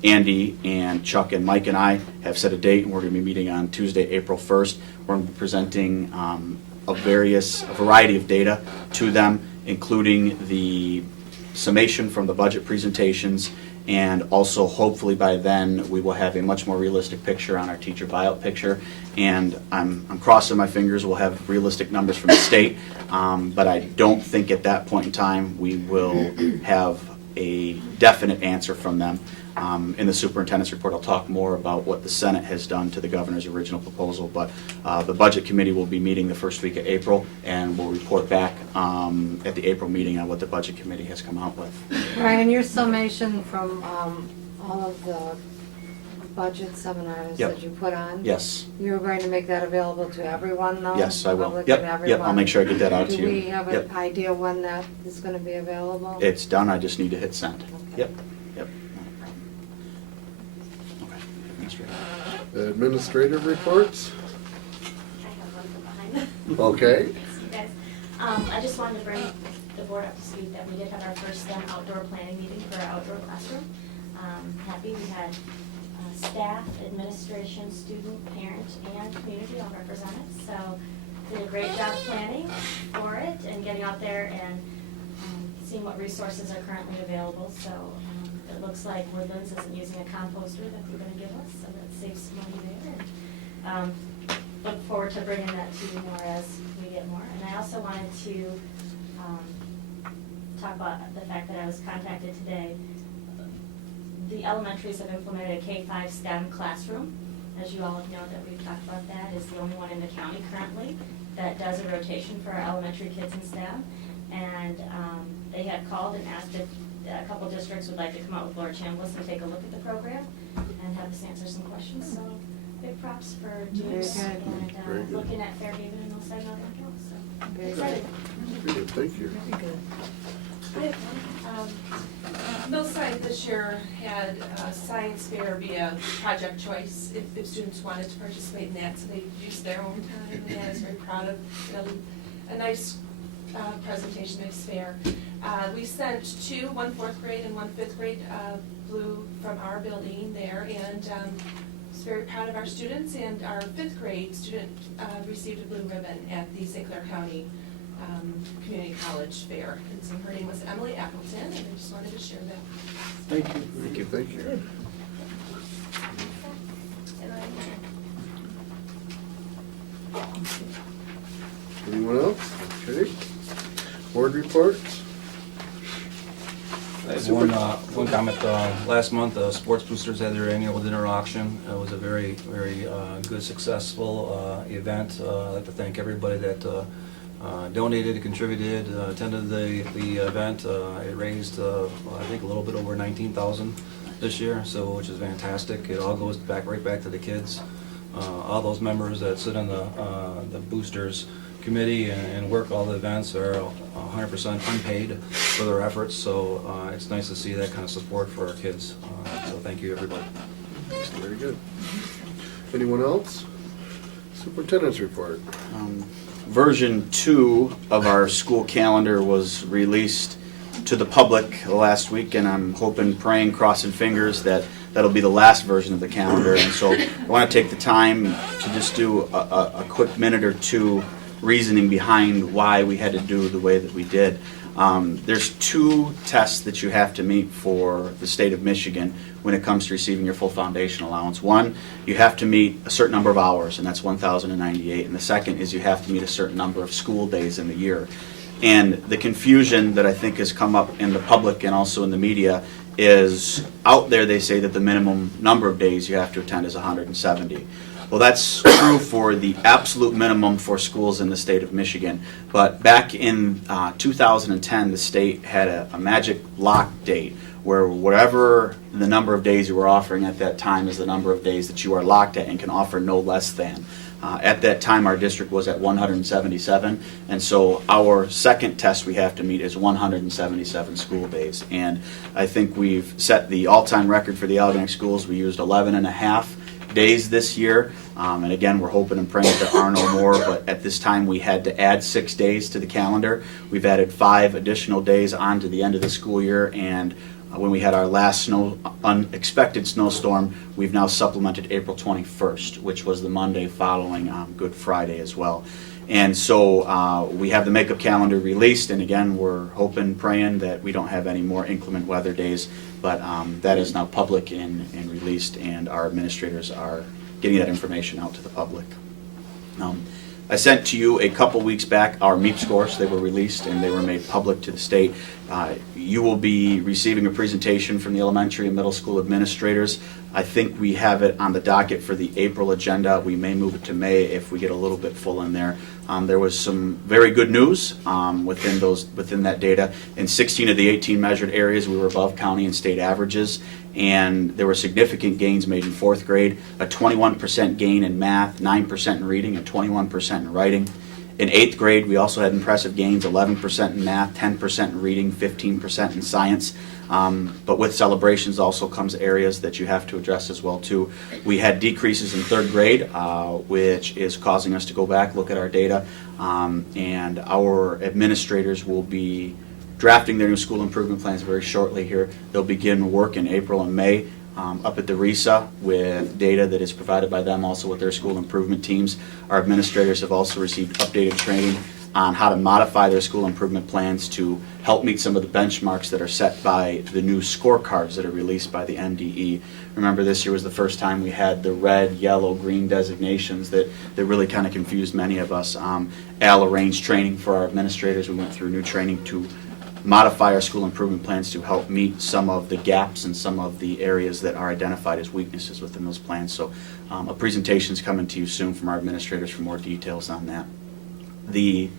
Andy and Chuck and Mike and I have set a date, and we're going to be meeting on Tuesday, April 1st. We're going to be presenting a variety of data to them, including the summation from the budget presentations And also, hopefully by then, we will have a much more realistic picture on our teacher buyout picture. And I'm crossing my fingers, we'll have realistic numbers from the state. But I don't think at that point in time, we will have a definite answer from them. In the superintendent's report, I'll talk more about what the Senate has done to the governor's original proposal, but the budget committee will be meeting the first week of April, and we'll report back at the April meeting on what the budget committee has come out with. Ryan, your summation from all of the budget seminars Yep. that you put on? Yes, You're going to make that available to everyone, though? yes, I will. Public Yep, and yep, I'll everyone? make sure I get that out to you. Do we have Yep. an idea when that is going to be available? It's done, I just need to hit send. Okay. Yep, yep. Okay. Administrator. Administrative reports? I have one from behind. Okay. Thanks, you guys. I just wanted to bring the board up to speed that we did have our first STEM outdoor planning meeting for our outdoor classroom. Happy we had staff, administration, student, parent, and community all represented. So did a great job planning for it and getting out there and seeing what resources are currently available. So it looks like Woodlands isn't using a composter that they're going to give us, so that saves some money there. And look forward to bringing that to you more as we get more. And I also wanted to talk about the fact that I was contacted today. The elementaries have implemented a K-5 STEM classroom. As you all know that we've talked about that, is the only one in the county currently that does a rotation for our elementary kids and staff. And they had called and asked if a couple districts would like to come out with Laura Chambliss and take a look at the program and have us answer some questions. So big props for doing Very that good. Very and good. looking at Fairhaven and Hillside and other hills. So Very excited. Very good, thank you. Very good. I have one. Millside this year had a science fair via project choice, if students wanted to participate in that, so they used their own time, and I was very proud of, a nice presentation, nice fair. We sent two, one 4th grade and one 5th grade, blue from our building there, and was very proud of our students, and our 5th grade student received a blue ribbon at the St. Clair County Community College Fair. And so her name was Emily Appleton, and I just wanted to share that. Thank you. Thank you, thank you. Anyone else? Okay. Board reports? I have one comment. Last month, Sports Boosters had their annual dinner auction. It was a very, very good, successful event. I'd like to thank everybody that donated, contributed, attended the event. It raised, I think, a little bit over $19,000 this year, so which is fantastic. It all goes right back to the kids. All those members that sit on the boosters committee and work all the events are 100% unpaid for their efforts, so it's nice to see that kind of support for our kids. So thank you, everybody. Very good. Anyone else? Superintendent's report. Version 2 of our school calendar was released to the public last week, and I'm hoping, praying, crossing fingers that that'll be the last version of the calendar. And so I want to take the time to just do a quick minute or two reasoning behind why we had to do the way that we did. There's 2 tests that you have to meet for the state of Michigan when it comes to receiving your full foundation allowance. One, you have to meet a certain number of hours, and that's 1,098. And the second is you have to meet a certain number of school days in the year. And the confusion that I think has come up in the public and also in the media is, out there they say that the minimum number of days you have to attend is 170. Well, that's true for the absolute minimum for schools in the state of Michigan. But back in 2010, the state had a magic lock date where whatever the number of days you were offering at that time is the number of days that you are locked at and can offer no less than. At that time, our district was at 177, and so our second test we have to meet is 177 school days. And I think we've set the all-time record for the Algonac schools. We used 11 and a half days this year, and again, we're hoping and praying that there are no more, but at this time we had to add 6 days to the calendar. We've added 5 additional days on to the end of the school year, and when we had our last unexpected snowstorm, we've now supplemented April 21st, which was the Monday following Good Friday as well. And so we have the makeup calendar released, and again, we're hoping, praying that we don't have any more inclement weather days, but that is now public and released, and our administrators are getting that information out to the public. I sent to you a couple weeks back our MEEP scores. They were released and they were made public to the state. You will be receiving a presentation from the elementary and middle school administrators. I think we have it on the docket for the April agenda. We may move it to May if we get a little bit full in there. There was some very good news within that data. In 16 of the 18 measured areas, we were above county and state averages, and there were significant gains made in fourth grade, a 21% gain in math, 9% in reading, and 21% in writing. In eighth grade, we also had impressive gains, 11% in math, 10% in reading, 15% in science. But with celebrations also comes areas that you have to address as well too. We had decreases in third grade, which is causing us to go back, look at our data, and our administrators will be drafting their new school improvement plans very shortly here. They'll begin work in April and May up at the RESA with data that is provided by them, also with their school improvement teams. Our administrators have also received updated training on how to modify their school improvement plans to help meet some of the benchmarks that are set by the new scorecards that are released by the MDE. Remember, this year was the first time we had the red, yellow, green designations that really kind of confused many of us. Al arranged training for our administrators. We went through new training to modify our school improvement plans to help meet some of the gaps and some of the areas that are identified as weaknesses within those plans. So a presentation is coming to you soon from our administrators for more details on that. The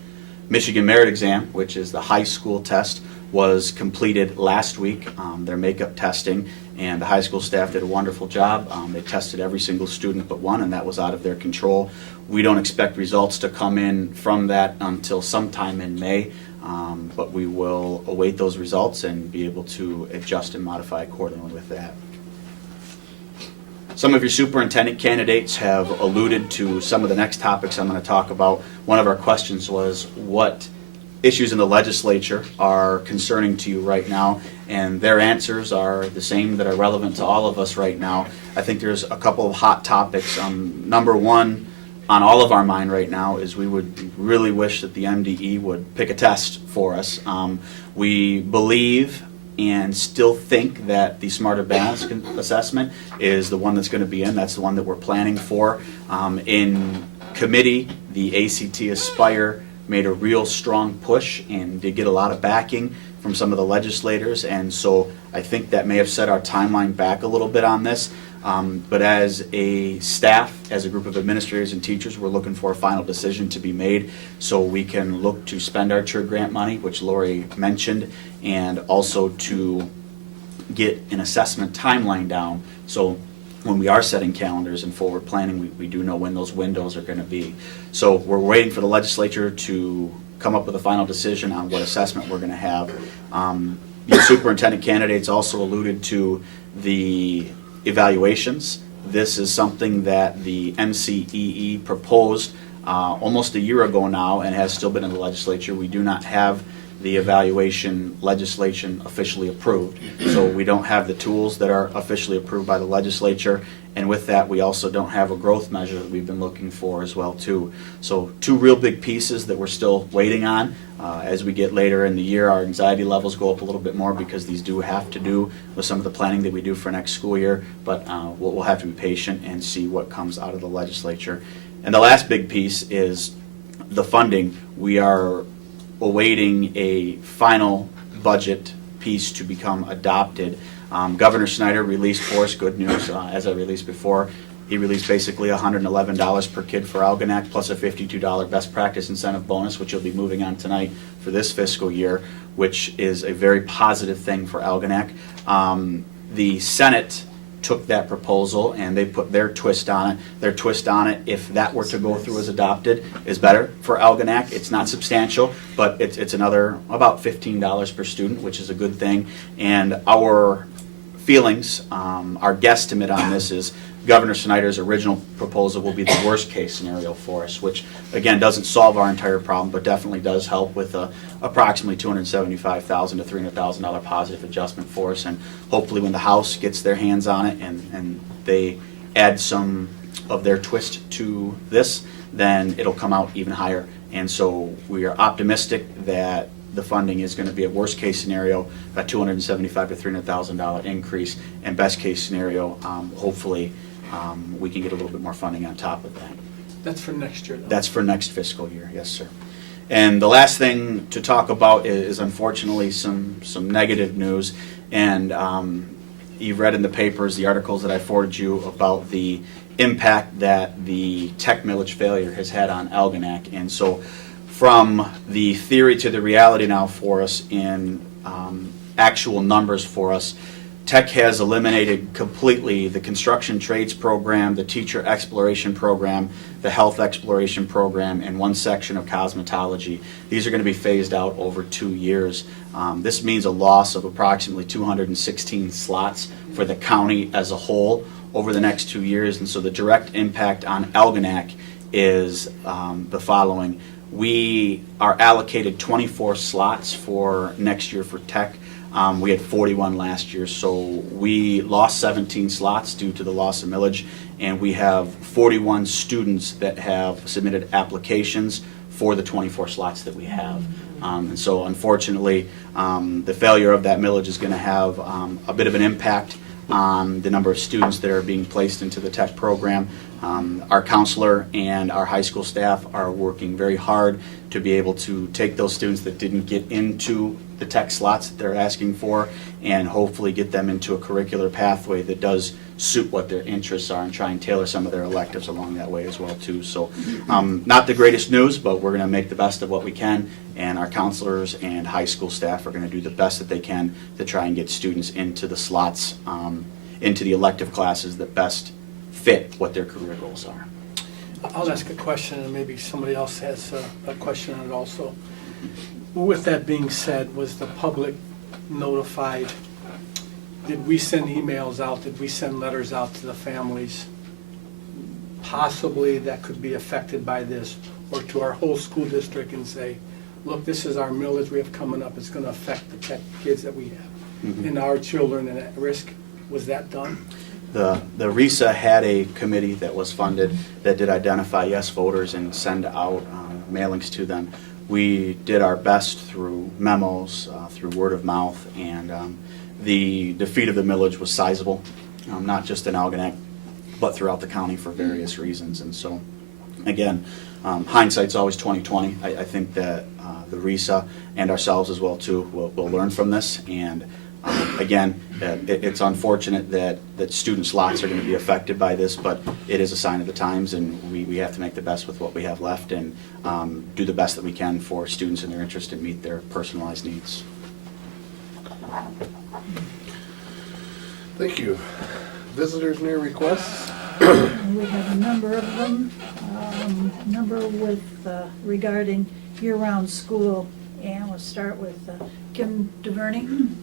Michigan Merit Exam, which is the high school test, was completed last week, their makeup testing, and the high school staff did a wonderful job. They tested every single student but one, and that was out of their control. We don't expect results to come in from that until sometime in May. But we will await those results and be able to adjust and modify accordingly with that. Some of your superintendent candidates have alluded to some of the next topics I'm going to talk about. One of our questions was what issues in the legislature are concerning to you right now, and their answers are the same that are relevant to all of us right now. I think there's a couple of hot topics. Number one on all of our mind right now is we would really wish that the MDE would pick a test for us. We believe and still think that the Smarter Balance assessment is the one that's going to be in. That's the one that we're planning for. In committee, the ACT Aspire made a real strong push and did get a lot of backing from some of the legislators, and so I think that may have set our timeline back a little bit on this. But as a staff, as a group of administrators and teachers, we're looking for a final decision to be made so we can look to spend our TRIG grant money, which Lori mentioned, and also to get an assessment timeline down. So when we are setting calendars and forward planning, we do know when those windows are going to be. So we're waiting for the legislature to come up with a final decision on what assessment we're going to have. The superintendent candidates also alluded to the evaluations. This is something that the MCEE proposed almost a year ago now and has still been in the legislature. We do not have the evaluation legislation officially approved, so we don't have the tools that are officially approved by the legislature, and with that we also don't have a growth measure that we've been looking for as well too. So two real big pieces that we're still waiting on. As we get later in the year, our anxiety levels go up a little bit more because these do have to do with some of the planning that we do for next school year, but we'll have to be patient and see what comes out of the legislature. And the last big piece is the funding. We are awaiting a final budget piece to become adopted. Governor Snyder released for us good news, as I released before. He released basically $111 per kid for Algonac plus a $52 best practice incentive bonus, which will be moving on tonight for this fiscal year, which is a very positive thing for Algonac. The Senate took that proposal and they put their twist on it. Their twist on it, if that were to go through as adopted, is better for Algonac. It's not substantial, but it's another about $15 per student, which is a good thing. And our feelings, our guesstimate on this is Governor Snyder's original proposal will be the worst case scenario for us, which again doesn't solve our entire problem, but definitely does help with approximately $275,000 to $300,000 positive adjustment for us. And hopefully when the House gets their hands on it and they add some of their twist to this, then it'll come out even higher And so we are optimistic that the funding is going to be, at worst case scenario, a $275,000 to $300,000 increase, and best case scenario, hopefully we can get a little bit more funding on top of that. That's for next year, though. That's for next fiscal year, yes, sir. And the last thing to talk about is unfortunately some negative news. And you've read in the papers the articles that I forwarded you about the impact that the tech millage failure has had on Algonac. And so from the theory to the reality now for us in actual numbers for us, Tech has eliminated completely the construction trades program, the teacher exploration program, the health exploration program, and one section of cosmetology. These are going to be phased out over 2 years. This means a loss of approximately 216 slots for the county as a whole over the next 2 years. And so the direct impact on Algonac is the following. We are allocated 24 slots for next year for Tech. We had 41 last year, so we lost 17 slots due to the loss of millage, and we have 41 students that have submitted applications for the 24 slots that we have. And so unfortunately, the failure of that millage is going to have a bit of an impact on the number of students that are being placed into the Tech program. Our counselor and our high school staff are working very hard to be able to take those students that didn't get into the Tech slots that they're asking for and hopefully get them into a curricular pathway that does suit what their interests are and try and tailor some of their electives along that way as well too. So not the greatest news, but we're going to make the best of what we can, and our counselors and high school staff are going to do the best that they can to try and get students into the slots, into the elective classes that best fit what their career goals are. I'll ask a question, and maybe somebody else has a question on it also. With that being said, was the public notified? Did we send emails out? Did we send letters out to the families possibly that could be affected by this, or to our whole school district and say, look, this is our millage we have coming up. It's going to affect the Tech kids that we have and our children and at risk. Was that done? The RESA had a committee that was funded that did identify yes voters and send out mailings to them. We did our best through memos, through word of mouth, and the defeat of the millage was sizable, not just in Algonac, but throughout the county for various reasons. And so, again, hindsight's always 20/20. I think that the RESA and ourselves as well too will learn from this. And again, it's unfortunate that student slots are going to be affected by this, but it is a sign of the times, and we have to make the best with what we have left and do the best that we can for students in their interest and meet their personalized needs. Thank you. Visitors near requests? We have a number of them, number with regarding year-round school, and we'll start with Kim DeVerney.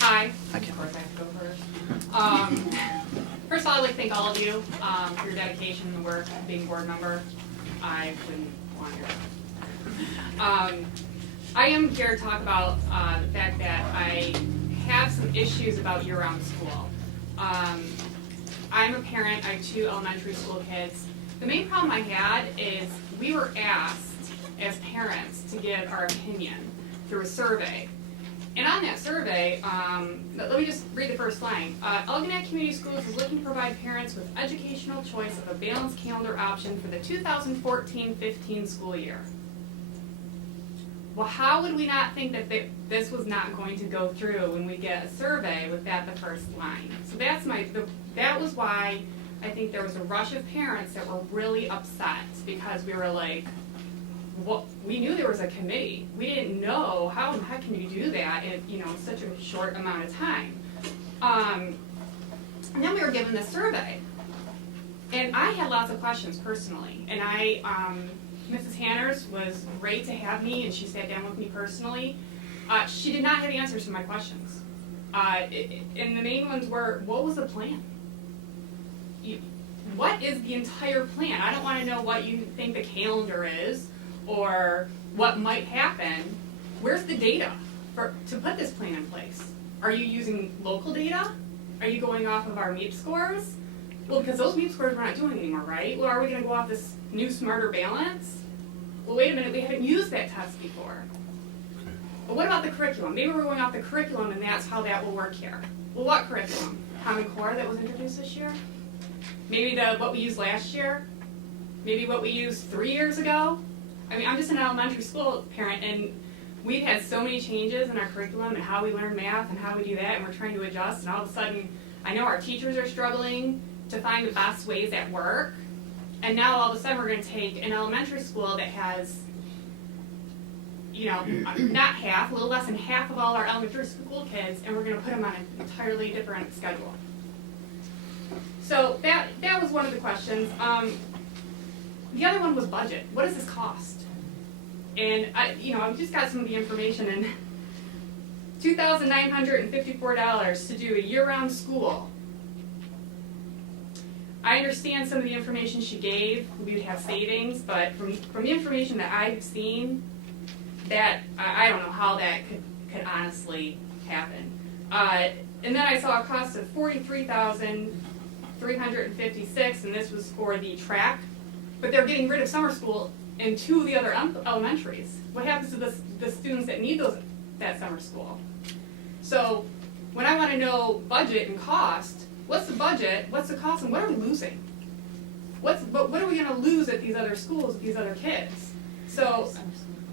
Hi. Hi, Kim. Of course I have to go first. First of all, I'd like to thank all of you for your dedication and work being board member. I wouldn't want your I am here to talk about the fact that I have some issues about year-round school. I'm a parent. I have 2 elementary school kids. The main problem I had is we were asked as parents to give our opinion through a survey. And on that survey, let me just read the first line. Algonac Community Schools is looking to provide parents with educational choice of a balanced calendar option for the 2014-15 school year. Well, how would we not think that this was not going to go through when we get a survey with that the first line? So that was why I think there was a rush of parents that were really upset, because we were like, we knew there was a committee. We didn't know how in the heck can you do that in such a short amount of time. And then we were given this survey, and I had lots of questions personally. And Mrs. Hanners was great to have me, and she sat down with me personally. She did not have answers to my questions, and the main ones were, what was the plan? What is the entire plan? I don't want to know what you think the calendar is, or what might happen. Where's the data to put this plan in place? Are you using local data? Are you going off of our MEP scores? Well, because those MEP scores we're not doing anymore, right? Well, are we gonna go off this new smarter balance? Well, wait a minute, we haven't used that test before. But what about the curriculum? Maybe we're going off the curriculum and that's how that will work here. Well, what curriculum? Common Core that was introduced this year? Maybe what we used last year? Maybe what we used 3 years ago? I mean, I'm just an elementary school parent, and we've had so many changes in our curriculum and how we learn math and how we do that, and we're trying to adjust, and all of a sudden, I know our teachers are struggling to find the best ways that work, and now all of a sudden we're going to take an elementary school that has, you know, not half, a little less than half of all our elementary school kids, and we're going to put them on an entirely different schedule. So that was one of the questions. The other one was budget. What does this cost? And I've just got some of the information, and $2,954 to do a year-round school. I understand some of the information she gave, we would have savings, but from the information that I've seen, that I don't know how that could honestly happen. And then I saw a cost of $43,356, and this was for the track. But they're getting rid of summer school in 2 of the other elementaries. What happens to the students that need that summer school? So when I want to know budget and cost, what's the budget, what's the cost, and what are we losing? What are we going to lose at these other schools with these other kids? So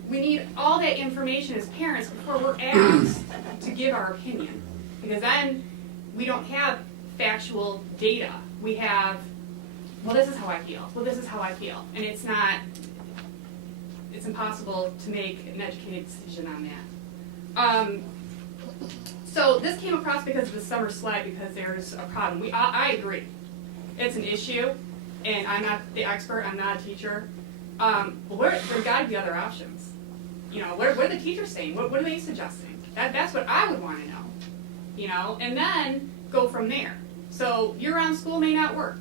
we need all that information as parents before we're asked to give our opinion. Because then we don't have factual data. We have, well, this is how I feel. Well, this is how I feel. And it's impossible to make an educated decision on that. So this came across because of the summer slide, because there's a problem. I agree. It's an issue, and I'm not the expert, I'm not a teacher. But there's got to be other options. What are the teachers saying? What are they suggesting? That's what I would want to know. And then go from there. So year-round school may not work.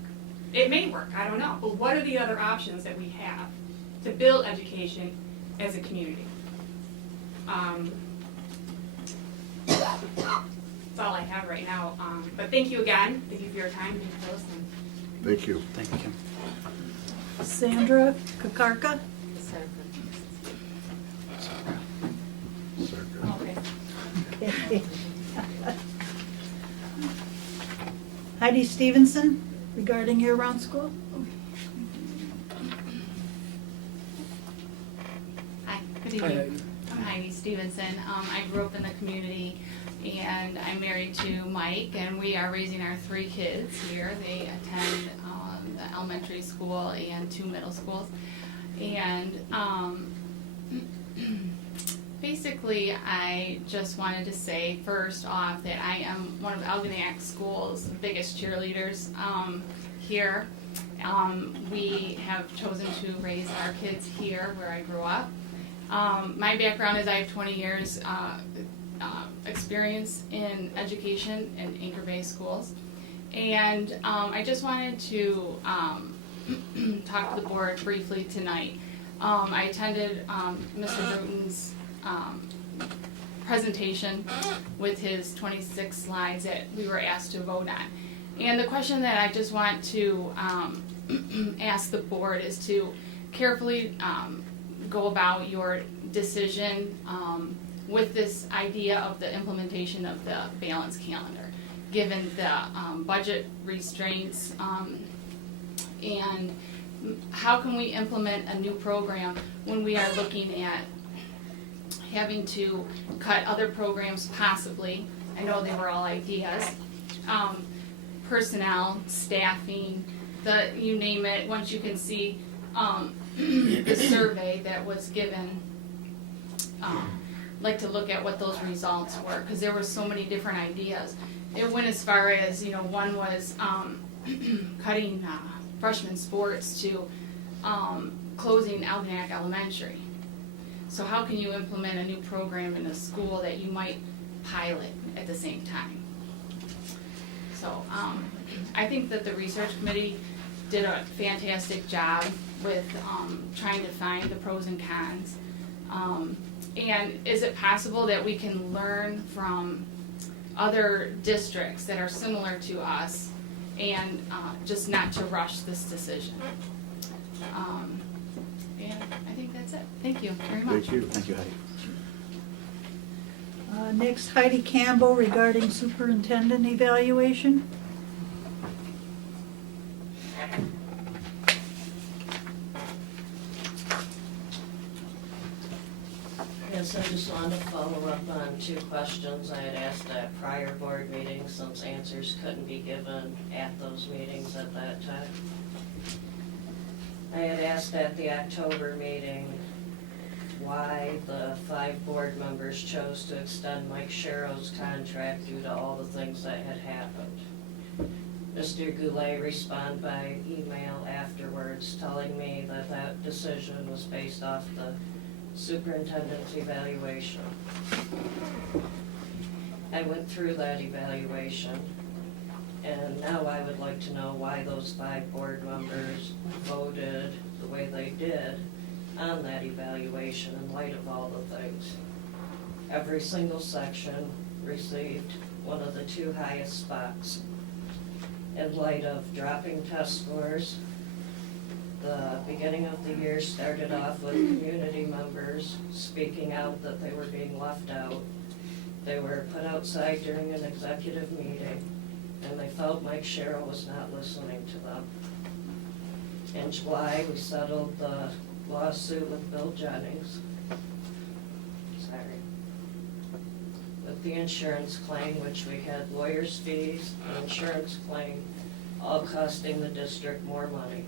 It may work, I don't know. But what are the other options that we have to build education as a community? That's all I have right now. But thank you again. Thank you for your time. Thank you for listening. Thank you. Thank you, Kim. Sandra Kakarka? Okay. Heidi Stevenson, regarding year-round school? Hi, good evening. I'm Heidi Stevenson. I grew up in the community, and I'm married to Mike, and we are raising our 3 kids here. They attend the elementary school and 2 middle schools. And basically, I just wanted to say first off that I am one of Algonac School's biggest cheerleaders here. We have chosen to raise our kids here where I grew up. My background is I have 20 years experience in education in Anchor Bay schools. And I just wanted to talk to the board briefly tonight. I attended Mr. Bruton's presentation with his 26 slides that we were asked to vote on. And the question that I just want to ask the board is to carefully go about your decision with this idea of the implementation of the balanced calendar, given the budget restraints, and how can we implement a new program when we are looking at having to cut other programs possibly. I know they were all ideas. Personnel, staffing, you name it. Once you can see the survey that was given, like to look at what those results were, because there were so many different ideas. It went as far as, one was cutting freshman sports to closing Algonac Elementary. So how can you implement a new program in a school that you might pilot at the same time? So I think that the research committee did a fantastic job with trying to find the pros and cons. And is it possible that we can learn from other districts that are similar to us, and just not to rush this decision. And I think that's it. Thank you very much. Thank you. Thank you, Heidi. Next, Heidi Campbell regarding superintendent evaluation. Yes, I just wanted to follow up on 2 questions I had asked at prior board meetings, since answers couldn't be given at those meetings at that time. I had asked at the October meeting why the 5 board members chose to extend Mike Sherrill's contract due to all the things that had happened. Mr. Goulet responded by email afterwards telling me that that decision was based off the superintendent's evaluation. I went through that evaluation, and now I would like to know why those 5 board members voted the way they did on that evaluation in light of all the things. Every single section received one of the 2 highest spots. In light of dropping test scores, the beginning of the year started off with community members speaking out that they were being left out. They were put outside during an executive meeting, and they felt Mike Sherrill was not listening to them. In July, we settled the lawsuit with Bill Jennings. With the insurance claim, which we had lawyers' fees, an insurance claim, all costing the district more money.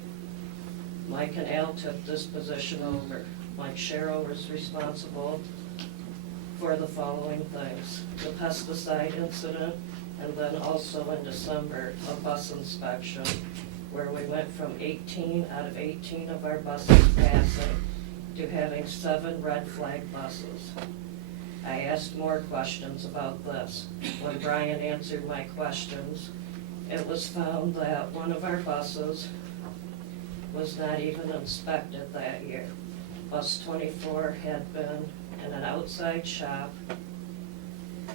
Mike and Al took this position over. Mike Sherrill was responsible for the following things: the pesticide incident, and then also in December, a bus inspection, where we went from 18 out of 18 of our buses passing to having 7 red flag buses. I asked more questions about this. When Brian answered my questions, it was found that one of our buses was not even inspected that year. Bus 24 had been in an outside shop,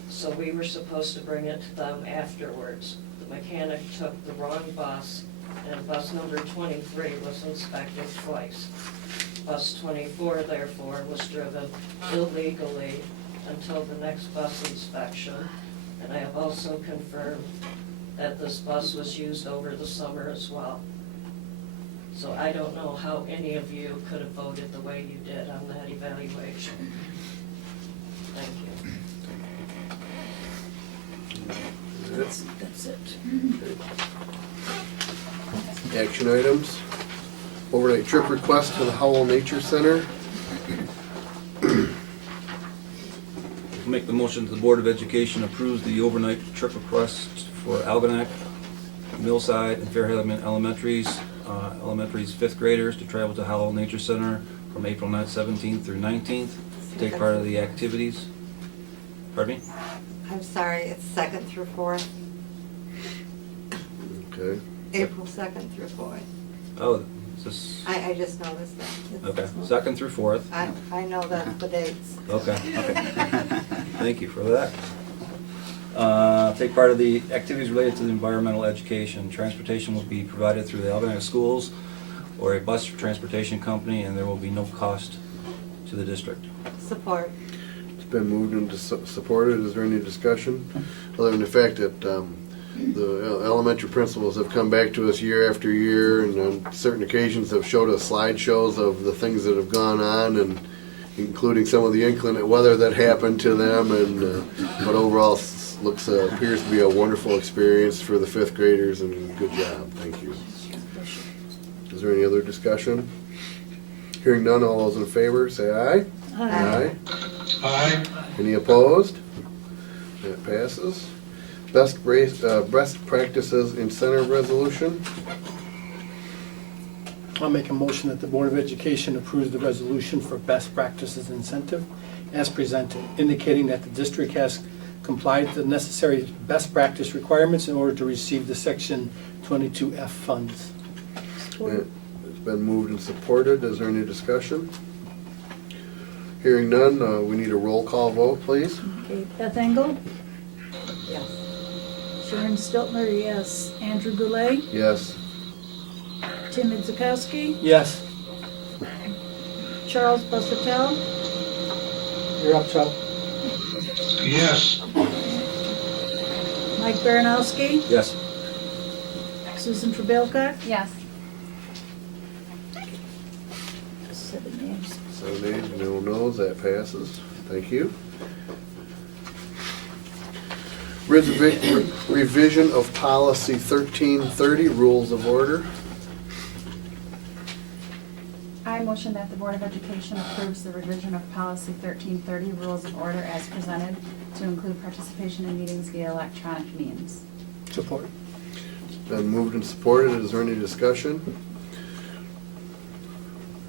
so we were supposed to bring it to them afterwards. The mechanic took the wrong bus, and bus number 23 was inspected twice. Bus 24, therefore, was driven illegally until the next bus inspection, and I have also confirmed that this bus was used over the summer as well. So I don't know how any of you could have voted the way you did on that evaluation. Thank you. That's it. Action items. Overnight trip request to the Howell Nature Center. Make the motion that the Board of Education approves the overnight trip request for Algonac, Millside, and Fairhaven Elementary's 5th graders to travel to Howell Nature Center from April 17th through 19th, to take part of the activities. Pardon me? I'm sorry, it's 2nd through 4th, Okay. April 2nd through 4th. Oh, is this, I just noticed that. okay, 2nd through 4th. I know that's the dates. Okay. Thank you for that. Take part of the activities related to the environmental education. Transportation will be provided through the Algonac schools or a bus transportation company, and there will be no cost to the district. Support. It's been moved and supported. Is there any discussion? Other than the fact that the elementary principals have come back to us year after year, and on certain occasions have showed us slideshows of the things that have gone on, and including some of the inclement weather that happened to them, and but overall appears to be a wonderful experience for the 5th graders, and good job. Thank you. Is there any other discussion? Hearing none, all those in favor say aye. Aye. Aye. Any opposed? That passes. Best practices incentive resolution. I'll make a motion that the Board of Education approves the resolution for best practices incentive as presented, indicating that the district has complied with the necessary best practice requirements in order to receive the Section 22F funds. It's been moved and supported. Is there any discussion? Hearing none, we need a roll call vote, please. Okay, Beth Engel, Yes. Sharon Stiltner, yes. Andrew Goulet, Yes. Tim Idzikowski, Yes. Charles Busuttil, You're up, Chuck. Yes. Mike Baranowski, Yes. Susan Trebelka, Yes. 7 names. 7 ayes, no noes, that passes. Thank you. Revision of policy 1330, rules of order. I motion that the Board of Education approves the revision of policy 1330, rules of order as presented to include participation in meetings via electronic means. Support. Been moved and supported. Is there any discussion?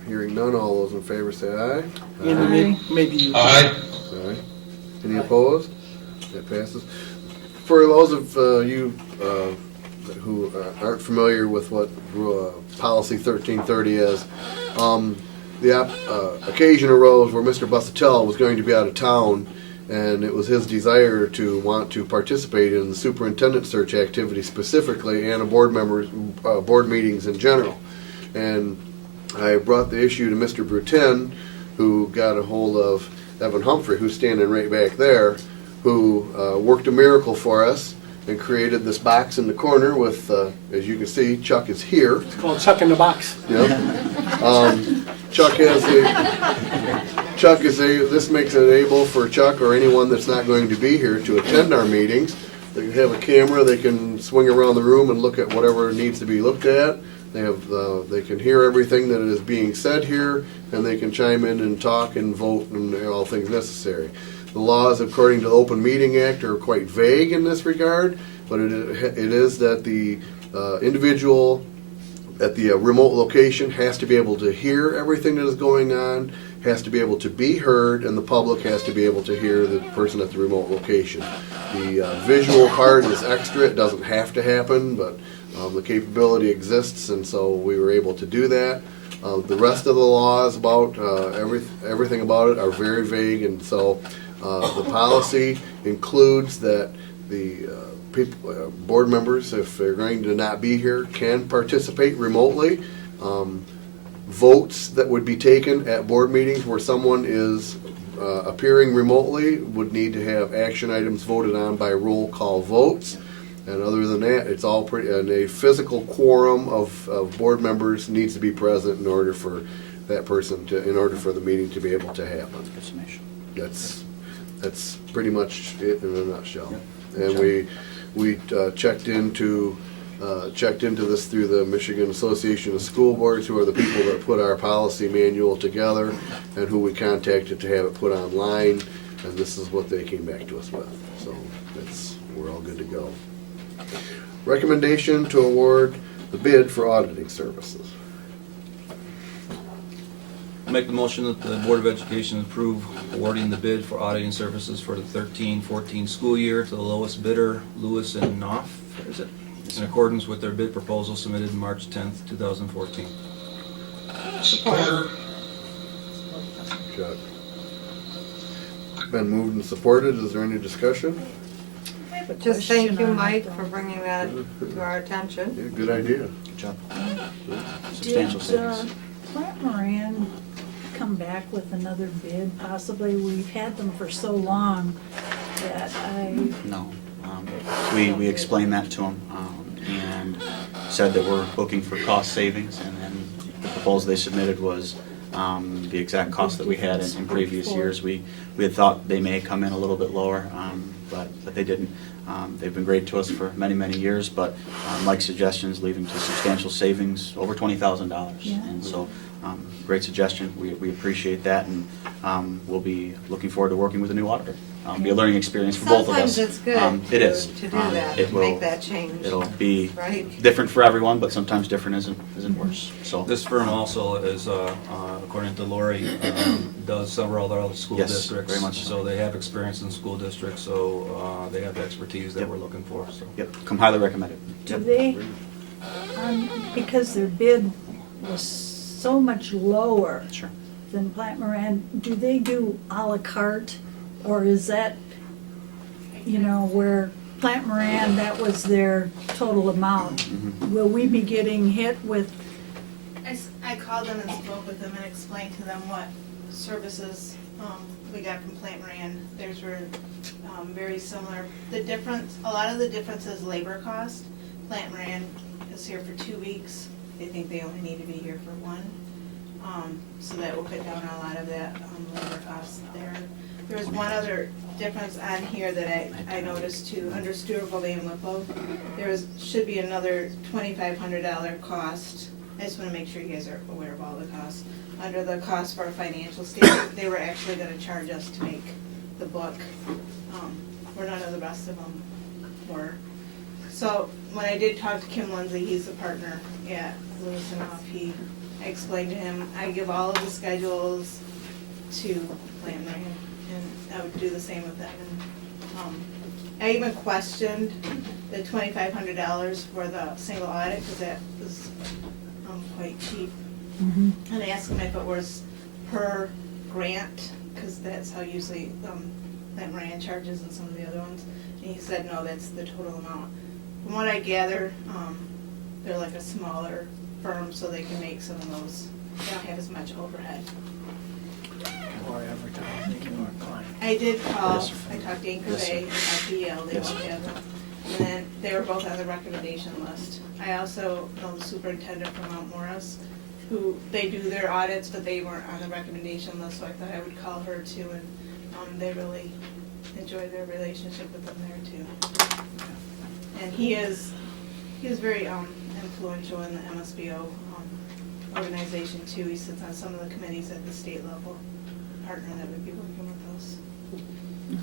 Hearing none, all those in favor say aye. Andy, maybe you. Aye. Aye. Any opposed? That passes. For those of you who aren't familiar with what policy 1330 is, the occasion arose where Mr. Busuttil was going to be out of town, and it was his desire to want to participate in the superintendent search activity specifically and a board meetings in general. And I brought the issue to Mr. Brutin, who got a hold of Evan Humphrey, who's standing right back there, who worked a miracle for us and created this box in the corner with, as you can see, Chuck is here. It's called Chuck in the Box. Yep. This makes it able for Chuck or anyone that's not going to be here to attend our meetings. They can have a camera, they can swing around the room and look at whatever needs to be looked at. They can hear everything that is being said here, and they can chime in and talk and vote and all things necessary. The laws, according to the Open Meeting Act, are quite vague in this regard, but it is that the individual at the remote location has to be able to hear everything that is going on, has to be able to be heard, and the public has to be able to hear the person at the remote location. The visual part is extra. It doesn't have to happen, but the capability exists, and so we were able to do that. The rest of the laws about everything about it are very vague, and so the policy includes that the board members, if they're going to not be here, can participate remotely. Votes that would be taken at board meetings where someone is appearing remotely would need to have action items voted on by roll call votes. And other than that, it's all pretty, and a physical quorum of board members needs to be present in order for that person to, in order for the meeting to be able to happen. That's pretty much it in a nutshell. And we checked into this through the Michigan Association of School Boards, who are the people that put our policy manual together, and who we contacted to have it put online, and this is what they came back to us with. So we're all good to go. Recommendation to award the bid for auditing services. I'll make the motion that the Board of Education approve awarding the bid for auditing services for the 13-14 school year to the lowest bidder, Lewis and Knopf, is it? In accordance with their bid proposal submitted March 10th, 2014. Support. Chuck. Been moved and supported. Is there any discussion? I have a Just question thank you, on Mike, that, for though. bringing that to our attention. Yeah, good idea. Good job. Did Substantial savings. Plant Moran come back with another bid possibly? We've had them for so long that No. We explained that to them and said that we're looking for cost savings, and then the proposal they submitted was the exact cost that we had in previous years. We had thought they may come in a little bit lower, but they didn't. They've been great to us for many, many years, but Mike's suggestions leading to substantial savings, over $20,000. Yeah. And so, great suggestion. We appreciate that, and we'll be looking forward to working with a new auditor. Be a learning experience for both of us. Sometimes it's good It is. to do that, It to will- make that change. It'll be Right. different for everyone, but sometimes different isn't worse. So This firm also is, according to Lori, does several other school Yes, districts. very much so. So they have experience in school districts, so they have the expertise that Yep. we're looking for, so. Yep, come highly recommended. do Yep. they, because their bid was so much lower Sure. than Plant Moran, do they do à la carte? Or is that, where Plant Moran, that was their total amount. Will we be getting hit with, I called them and spoke with them and explained to them what services we got from Plant Moran. Theirs were very similar. A lot of the difference is labor cost. Plant Moran is here for 2 weeks. They think they only need to be here for 1. So that will cut down a lot of that labor cost there. There was one other difference on here that I noticed too, under Stewartville and Whipple. Should be another $2,500 cost. I just want to make sure you guys are aware of all the costs. Under the cost for a financial statement, they were actually going to charge us to make the book, where none of the rest of them were. So when I did talk to Kim Lindsay, he's a partner at Lewis and Off, I explained to him, I give all of the schedules to Plant Moran, and I would do the same with them. And, I even questioned the $2,500 for the single audit, because that was quite cheap. And I asked him if it was per grant, because that's how usually Plant Moran charges and some of the other ones. And he said, no, that's the total amount. From what I gather, they're like a smaller firm, so they can make some of those, they don't have as much overhead. Or advertising or client. I did call, I talked to Anchor Bay, I talked to Yale, they both have them. And then they were both on the recommendation list. I also know the superintendent from Mount Morris, who, they do their audits, but they weren't on the recommendation list, so I thought I would call her too, and they really enjoy their relationship with them there too. And he is very influential in the MSBO organization too. He sits on some of the committees at the state level, partner that would be working with us.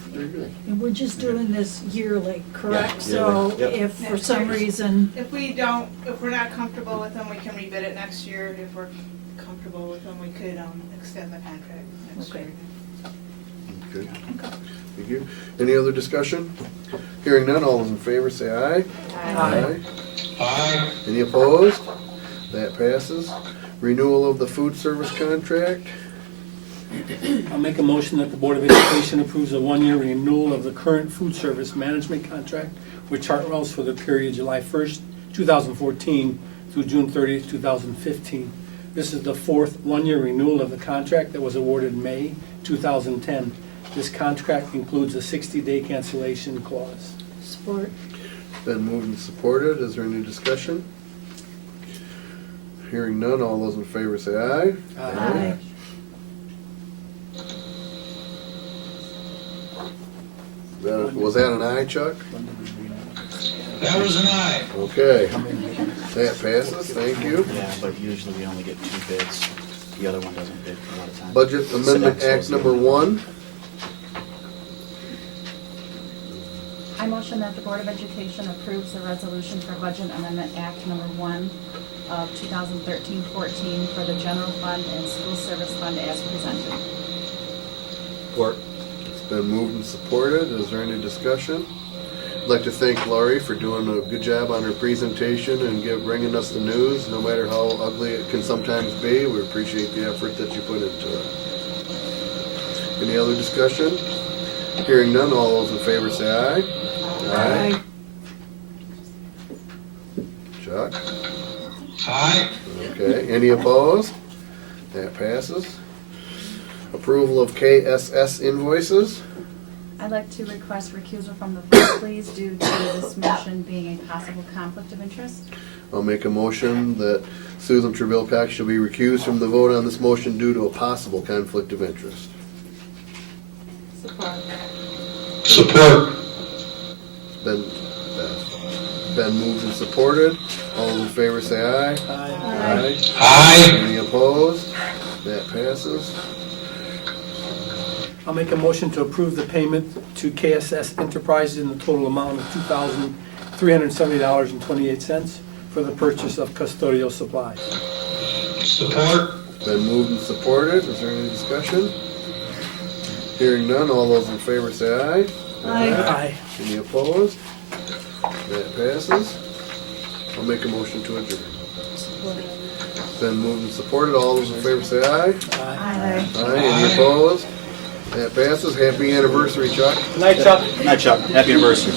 Very good. and we're just doing this yearly, correct? Yeah, So yearly. Yep. if for some reason, If we're not comfortable with them, we can rebid it next year. If we're comfortable with them, we could extend the contract next Okay. year. Good. Thank you. Any other discussion? Hearing none, all those in favor say aye. Aye. Aye. Any opposed? That passes. Renewal of the food service contract. I'll make a motion that the Board of Education approves a 1-year renewal of the current food service management contract with Chartwell's for the period July 1st, 2014 through June 30th, 2015. This is the 4th 1-year renewal of the contract that was awarded May 2010. This contract includes a 60-day cancellation clause. support, Been moved and supported. Is there any discussion? Hearing none, all those in favor say aye. Aye. Was that an aye, Chuck? That was an aye. Okay. That passes, thank you. Yeah, but usually we only get 2 bids. The other one doesn't bid a lot of times. Budget Amendment Act number 1. I motion that the Board of Education approves the resolution for Budget Amendment Act number 1 of 2013-14 for the general fund and school service fund as presented. Support. It's been moved and supported. Is there any discussion? I'd like to thank Laurie for doing a good job on her presentation and bringing us the news, no matter how ugly it can sometimes be. We appreciate the effort that you put into it. Any other discussion? Hearing none, all those in favor say aye. Aye. Chuck? Aye. Okay, any opposed? That passes. Approval of KSS invoices. I'd like to request recusal from the vote, please, due to this motion being a possible conflict of interest. I'll make a motion that Susan Treville-Cox shall be recused from the vote on this motion due to a possible conflict of interest. support, Support. Been moved and supported. All in favor say aye. Aye. Aye. Any opposed? That passes. I'll make a motion to approve the payment to KSS Enterprises in the total amount of $2,370.28 for the purchase of custodial supplies. Support. Been moved and supported. Is there any discussion? Hearing none, all those in favor say aye. Aye. Any opposed? That passes. I'll make a motion to adjourn. support, Been moved and supported. All those in favor say aye. Aye. aye. Aye. Any opposed? That passes. Happy anniversary, Chuck. Good night, Chuck. Good night, Chuck. Happy anniversary.